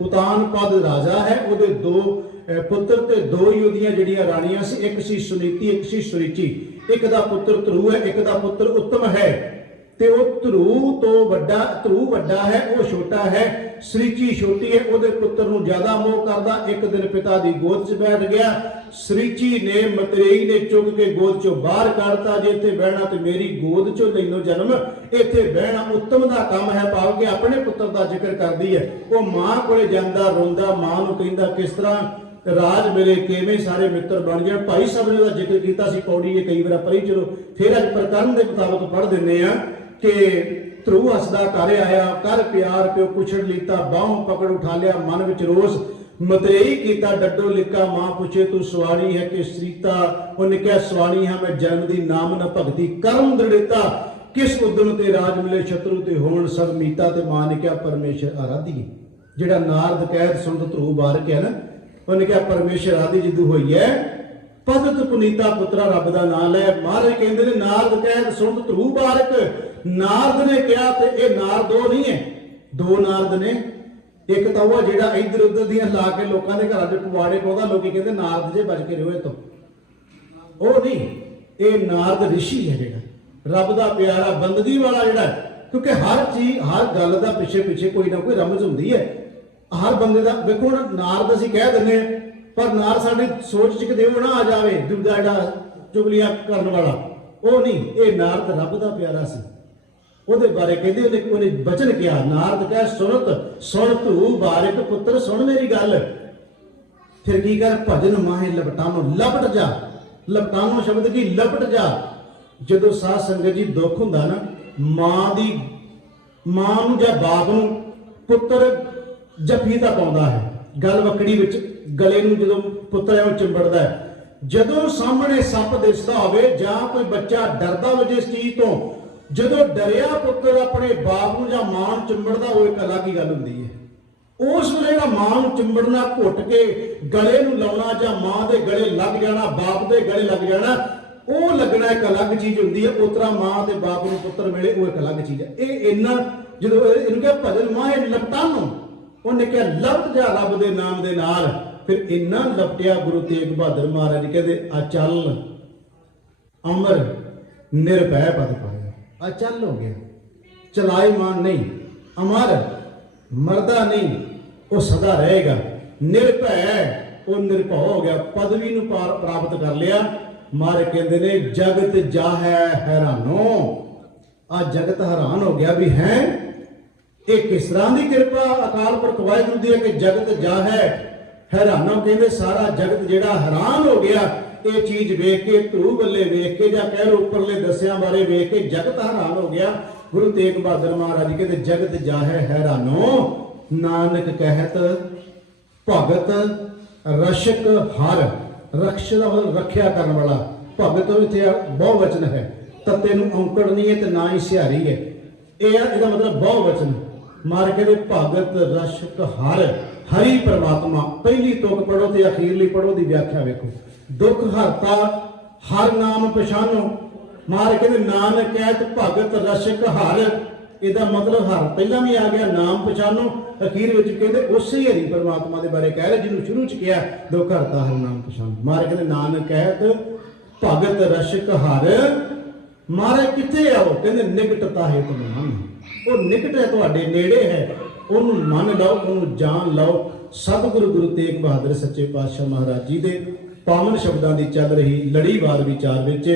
उतान पद राजा है, उहदे दो पुत्र ते दो ही उहदियां जिहड़ियां राणियां सी। एक सी सुनीति, एक सी सुरीची। एक दा पुत्र ध्रुव है, एक दा पुत्र उत्तम है। ते वो ध्रुव तो वड्डा, ध्रुव वड्डा है, वो छोटा है। सरीची छोटी है, उहदे पुत्र नूं ज्यादा मोह करदा। एक दिन पिता दी गोद च बैठ गया। सरीची ने मतरेई ने चुक के गोद चों बाहर काढ़ता। जे इत्थे बहना ते मेरी गोद चों लैनो जन्म। इत्थे बहना उत्तम दा काम है। भाव के अपने पुत्र दा जिक्र करदी है। वो मां कोले जांदा रोंदा, मां नूं कहंदा किस तरह राज मेरे किवें सारे मित्र बन जाण। भाई साहब ने उसका जिक्र किया सी पौड़ी ये कई बार पढ़ी। चलो फिर अज प्रकरण के मुताबिक पढ़ दिंदे आ कि ध्रुव हसदा घर आया, कर प्यार प्यो पुछड़ लीता, बाहों पकड़ उठा लिया, मन विच रोस मतरेई कीता डड्डो लिखा। मां पूछे तू स्वाणी है कि सीता। उन्हें कहा स्वाणी है मैं जन्म दी, नाम न भगती कर्म दृढ़ता। किस उद्यम ते राज मिले शत्रु ते होण सब मीता। ते मां ने कहा परमेश्वर आराधी। जिहड़ा नारद कहत सुनत ध्रुव बारक है ना, उन्हें कहा परमेश्वर आदि जिदू होई है पदत पुनीता पुत्रा रब का नाम लै। महाराज कहते हैं नारद कहत सुनत ध्रुव बारक। नारद ने कहा तो यह नार दो नहीं है, दो नारद ने। एक तो वह जिहड़ा इधर उधर दियां ला के लोगों के घर च पवाड़े पाउंदा, लोग कहते नारद जे बच के रहो तो वो नहीं। ये नारद ऋषि है जिहड़ा रब का प्यारा बंदगी वाला जिहड़ा। क्योंकि हर चीज हर गल का पिछे पिछे कोई ना कोई रमज हुंदी है। हर बंदे का देखो नारद असीं कह दिंदे पर नार साडी सोच च किते वो ना आ जावे दूजा जिहड़ा चुगलियां करन वाला, वो नहीं। ये नारद रब का प्यारा सी। ਉਹਦੇ ਬਾਰੇ ਕਹਿੰਦੇ ਉਹਨੇ ਬਚਨ ਕਿਹਾ। ਨਾਰਦ ਕਹੇ ਸੁਣਤ ਸੁਣ ਧਰੂ ਬਾਰਿਕ ਪੁੱਤਰ ਸੁਣ ਮੇਰੀ ਗੱਲ। ਫਿਰ ਕੀ ਕਰ ਭਜਨ ਮਾਹੇ ਲਪਟਾਨੋ। ਲਪਟ ਜਾ, ਲਪਟਾਨੋ ਸ਼ਬਦ ਕੀ ਲਪਟ ਜਾ। ਜਦੋਂ ਸਾਧ ਸੰਗਤ ਜੀ ਦੁੱਖ ਹੁੰਦਾ ਨਾ, ਮਾਂ ਨੂੰ ਜਾਂ ਬਾਪ ਨੂੰ ਪੁੱਤਰ ਜੱਫੀ ਤਾਂ ਪਾਉਂਦਾ ਹੈ ਗਲ ਵਕੜੀ ਵਿੱਚ, ਗਲੇ ਨੂੰ ਜਦੋਂ ਪੁੱਤਰ ਐਵੇਂ ਚਿੰਬੜਦਾ ਹੈ। ਜਦੋਂ ਸਾਹਮਣੇ ਸੱਪ ਦਿਸਦਾ ਹੋਵੇ ਜਾਂ ਕੋਈ ਬੱਚਾ ਡਰਦਾ ਹੋਵੇ ਜਿਸ ਚੀਜ਼ ਤੋਂ, ਜਦੋਂ ਡਰਿਆ ਪੁੱਤਰ ਆਪਣੇ ਬਾਪ ਨੂੰ ਜਾਂ ਮਾਂ ਨੂੰ ਚਿੰਬੜਦਾ, ਉਹ ਇੱਕ ਅਲੱਗ ਹੀ ਗੱਲ ਹੁੰਦੀ ਹੈ। ਉਸ ਵੇਲੇ ਜਿਹੜਾ ਮਾਂ ਨੂੰ ਚਿੰਬੜਨਾ, ਘੁੱਟ ਕੇ ਗਲੇ ਨੂੰ ਲਾਉਣਾ ਜਾਂ ਮਾਂ ਦੇ ਗਲੇ ਲੱਗ ਜਾਣਾ, ਬਾਪ ਦੇ ਗਲੇ ਲੱਗ ਜਾਣਾ, ਉਹ ਲੱਗਣਾ ਇੱਕ ਅਲੱਗ ਚੀਜ਼ ਹੁੰਦੀ ਹੈ। ਉਤਰਾ ਮਾਂ ਤੇ ਬਾਪ ਨੂੰ ਪੁੱਤਰ ਮਿਲੇ, ਉਹ ਇੱਕ ਅਲੱਗ ਚੀਜ਼ ਹੈ। ਇਹ ਇੰਨਾ ਜਦੋਂ ਇਹਨੂੰ ਕਿਹਾ ਭਜਨ ਮਾਂ ਇਹ ਲਪਟਾਂ ਨੂੰ, ਉਹਨੇ ਕਿਹਾ ਲਪਟ ਜਾ ਰੱਬ ਦੇ ਨਾਮ ਦੇ ਨਾਲ। ਫਿਰ ਇੰਨਾ ਲਪਟਿਆ ਗੁਰੂ ਤੇਗ ਬਹਾਦਰ ਮਹਾਰਾਜ ਕਹਿੰਦੇ ਅਚਲ ਅਮਰ ਨਿਰਭੈ ਪਦ ਪਾਇਆ। ਅਚਲ ਹੋ ਗਿਆ, ਚਲਾਈਮਾਨ ਨਹੀਂ, ਅਮਰ ਮਰਦਾ ਨਹੀਂ, ਉਹ ਸਦਾ ਰਹੇਗਾ। ਨਿਰਭੈ, ਉਹ ਨਿਰਭਉ ਹੋ ਗਿਆ, ਪਦਵੀ ਨੂੰ ਪ੍ਰਾਪਤ ਕਰ ਲਿਆ। ਮਾਰੇ ਕਹਿੰਦੇ ਨੇ ਜਗਤ ਜਾਹੈ ਹੈਰਾਨੋ, ਆ ਜਗਤ ਹੈਰਾਨ ਹੋ ਗਿਆ ਵੀ ਹੈ ਇਹ ਕਿਸ ਤਰ੍ਹਾਂ ਦੀ ਕਿਰਪਾ ਅਕਾਲ ਪੁਰਖ ਵਾਹਿਗੁਰੂ ਦੀ ਹੈ ਕਿ ਜਗਤ ਜਾਹੈ ਹੈਰਾਨੋ। ਕਹਿੰਦੇ ਸਾਰਾ ਜਗਤ ਜਿਹੜਾ ਹੈਰਾਨ ਹੋ ਗਿਆ ਇਹ ਚੀਜ਼ ਵੇਖ ਕੇ, ਧਰੂ ਬੱਲੇ ਵੇਖ ਕੇ, ਜਾਂ ਕਹਿ ਲਓ ਉੱਪਰਲੇ ਦਸਿਆਂ ਬਾਰੇ ਵੇਖ ਕੇ ਜਗਤ ਹੈਰਾਨ ਹੋ ਗਿਆ। ਗੁਰੂ ਤੇਗ ਬਹਾਦਰ ਮਹਾਰਾਜ ਕਹਿੰਦੇ ਜਗਤ ਜਾਹੈ ਹੈਰਾਨੋ, ਨਾਨਕ ਕਹਿਤ ਭਗਤ ਰਸ਼ਕ ਹਰ। ਰਕਸ਼ ਦਾ ਮਤਲਬ ਰੱਖਿਆ ਕਰਨ ਵਾਲਾ, ਭਗਤ ਇੱਥੇ ਬਹੁ ਵਚਨ ਹੈ, ਤੱਤੇ ਨੂੰ ਔਂਕੜ ਨਹੀਂ ਹੈ ਤੇ ਨਾ ਹੀ ਸਿਹਾਰੀ ਹੈ, ਇਹਦਾ ਮਤਲਬ ਬਹੁ ਵਚਨ। ਮਾਰ ਕਹਿੰਦੇ ਭਗਤ ਰਸ਼ਕ ਹਰ, ਹਰੀ ਪਰਮਾਤਮਾ। ਪਹਿਲੀ ਤੁਕ ਪੜੋ ਤੇ ਅਖੀਰਲੀ ਪੜੋ ਦੀ ਵਿਆਖਿਆ ਵੇਖੋ। ਦੁੱਖ ਹਰਤਾ ਹਰ ਨਾਮ ਪਛਾਨੋ। ਮਾਰ ਕਹਿੰਦੇ ਨਾਨਕ ਕਹਿਤ ਭਗਤ ਰਸ਼ਕ ਹਰ, ਇਹਦਾ ਮਤਲਬ ਹਰ ਪਹਿਲਾਂ ਵੀ ਆ ਗਿਆ, ਨਾਮ ਪਛਾਨੋ। ਅਖੀਰ ਵਿੱਚ ਕਹਿੰਦੇ ਉਸੇ ਹਰੀ ਪਰਮਾਤਮਾ ਦੇ ਬਾਰੇ ਕਹਿ ਰਹੇ ਜਿਹਨੂੰ ਸ਼ੁਰੂ ਚ ਕਿਹਾ ਦੁੱਖ ਹਰਤਾ ਹਰ ਨਾਮ ਪਛਾਨੋ। ਮਾਰ ਕਹਿੰਦੇ ਨਾਨਕ ਕਹਿਤ ਭਗਤ ਰਸ਼ਕ ਹਰ। ਮਾਰੇ ਕਿੱਥੇ ਆਓ? ਕਹਿੰਦੇ ਨਿਕਟਤਾ ਹੈ ਤੁਮ ਮਨ, ਉਹ ਨਿਕਟ ਹੈ, ਤੁਹਾਡੇ ਨੇੜੇ ਹੈ, ਉਹਨੂੰ ਮੰਨ ਲਓ, ਉਹਨੂੰ ਜਾਣ ਲਓ। ਸਤਿਗੁਰੂ ਗੁਰੂ ਤੇਗ ਬਹਾਦਰ ਸੱਚੇ ਪਾਤਸ਼ਾਹ ਮਹਾਰਾਜ ਜੀ ਦੇ ਪਾਵਨ ਸ਼ਬਦਾਂ ਦੀ ਚੱਲ ਰਹੀ ਲੜੀਵਾਰ ਵਿਚਾਰ ਵਿੱਚ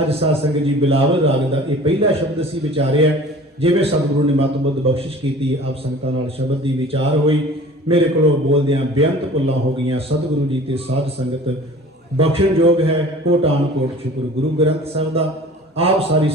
ਅੱਜ ਸਾਧ ਸੰਗਤ ਜੀ ਬਿਲਾਵਲ ਰਾਗ ਦਾ ਇਹ ਪਹਿਲਾ ਸ਼ਬਦ ਅਸੀਂ ਵਿਚਾਰਿਆ। ਜਿਵੇਂ ਸਤਿਗੁਰੂ ਨੇ ਮਤ ਬੁੱਧ ਬਖਸ਼ਿਸ਼ ਕੀਤੀ, ਆਪ ਸੰਗਤਾਂ ਨਾਲ ਸ਼ਬਦ ਦੀ ਵਿਚਾਰ ਹੋਈ। ਮੇਰੇ ਕੋਲੋਂ ਬੋਲਦਿਆਂ ਬੇਅੰਤ ਭੁੱਲਾਂ ਹੋ ਗਈਆਂ। ਸਤਿਗੁਰੂ ਜੀ ਤੇ ਸਾਧ ਸੰਗਤ ਬਖਸ਼ਣਯੋਗ ਹੈ। ਕੋਟਾਨ ਕੋਟ ਸ਼ੁਕਰ ਗੁਰੂ ਗ੍ਰੰਥ ਸਾਹਿਬ ਦਾ। ਆਪ ਸਾਰੀ